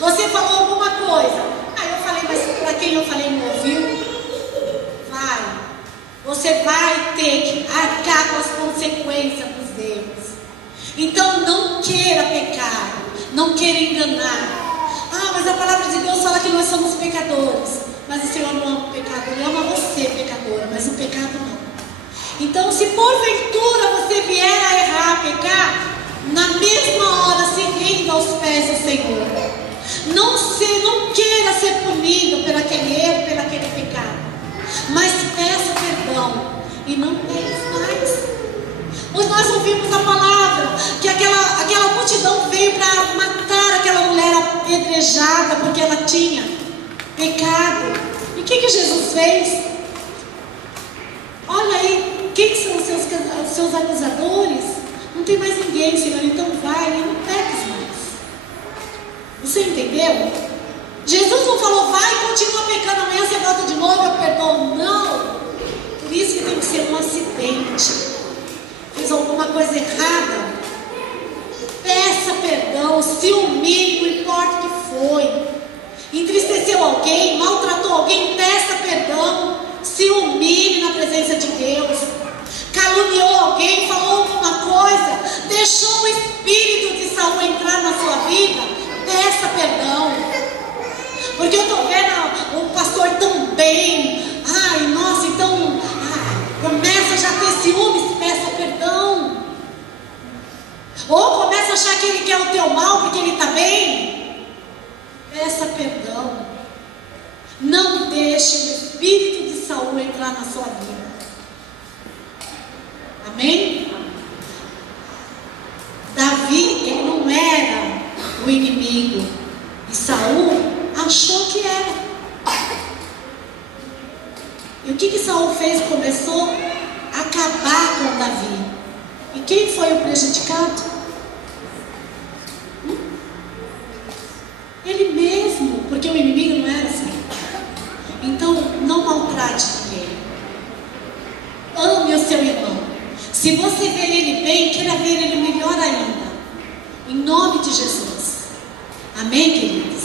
Você falou alguma coisa? Eu falei, mas para quem eu falei não ouviu? Vai. Você vai ter que arcar com as consequências dos erros. Então não queira pecar, não queira enganar. Mas a palavra de Deus fala que nós somos pecadores. Mas o Senhor não ama o pecado, Ele ama você, pecadora, mas o pecado não. Então, se porventura você vier a errar, a pecar, na mesma hora se renda aos pés do Senhor. Não queira ser punido por aquele erro, por aquele pecado, mas peça perdão e não pegue mais. Hoje nós ouvimos a palavra que aquela multidão veio para matar aquela mulher apedrejada porque ela tinha pecado. E o que Jesus fez? Olha aí, quem são os seus acusadores? Não tem mais ninguém, Senhor, então vai e não peques mais. Você entendeu? Jesus não falou: vai e continua pecando, amanhã você volta de novo, eu perdoo. Não. Por isso que tem que ser um acidente. Fez alguma coisa errada, peça perdão, se humilhe, não importa o que foi. Entristeceu alguém, maltratou alguém, peça perdão, se humilhe na presença de Deus. Caluniou alguém, falou alguma coisa, deixou o espírito de Saul entrar na sua vida, peça perdão. Porque eu estou vendo o pastor tão bem, nossa, então começa já a ter ciúmes, peça perdão. Ou começa a achar que ele quer o teu mal porque ele está bem, peça perdão. Não deixe o espírito de Saul entrar na sua vida. Amém? Davi, ele não era o inimigo, e Saul achou que era. E o que Saul fez? Começou a acabar com Davi. E quem foi o prejudicado? Ele mesmo, porque o inimigo não era assim. Então, não maltrate ninguém. Ame o seu irmão. Se você ver ele bem, queira ver ele melhor ainda. Em nome de Jesus. Amém, queridos?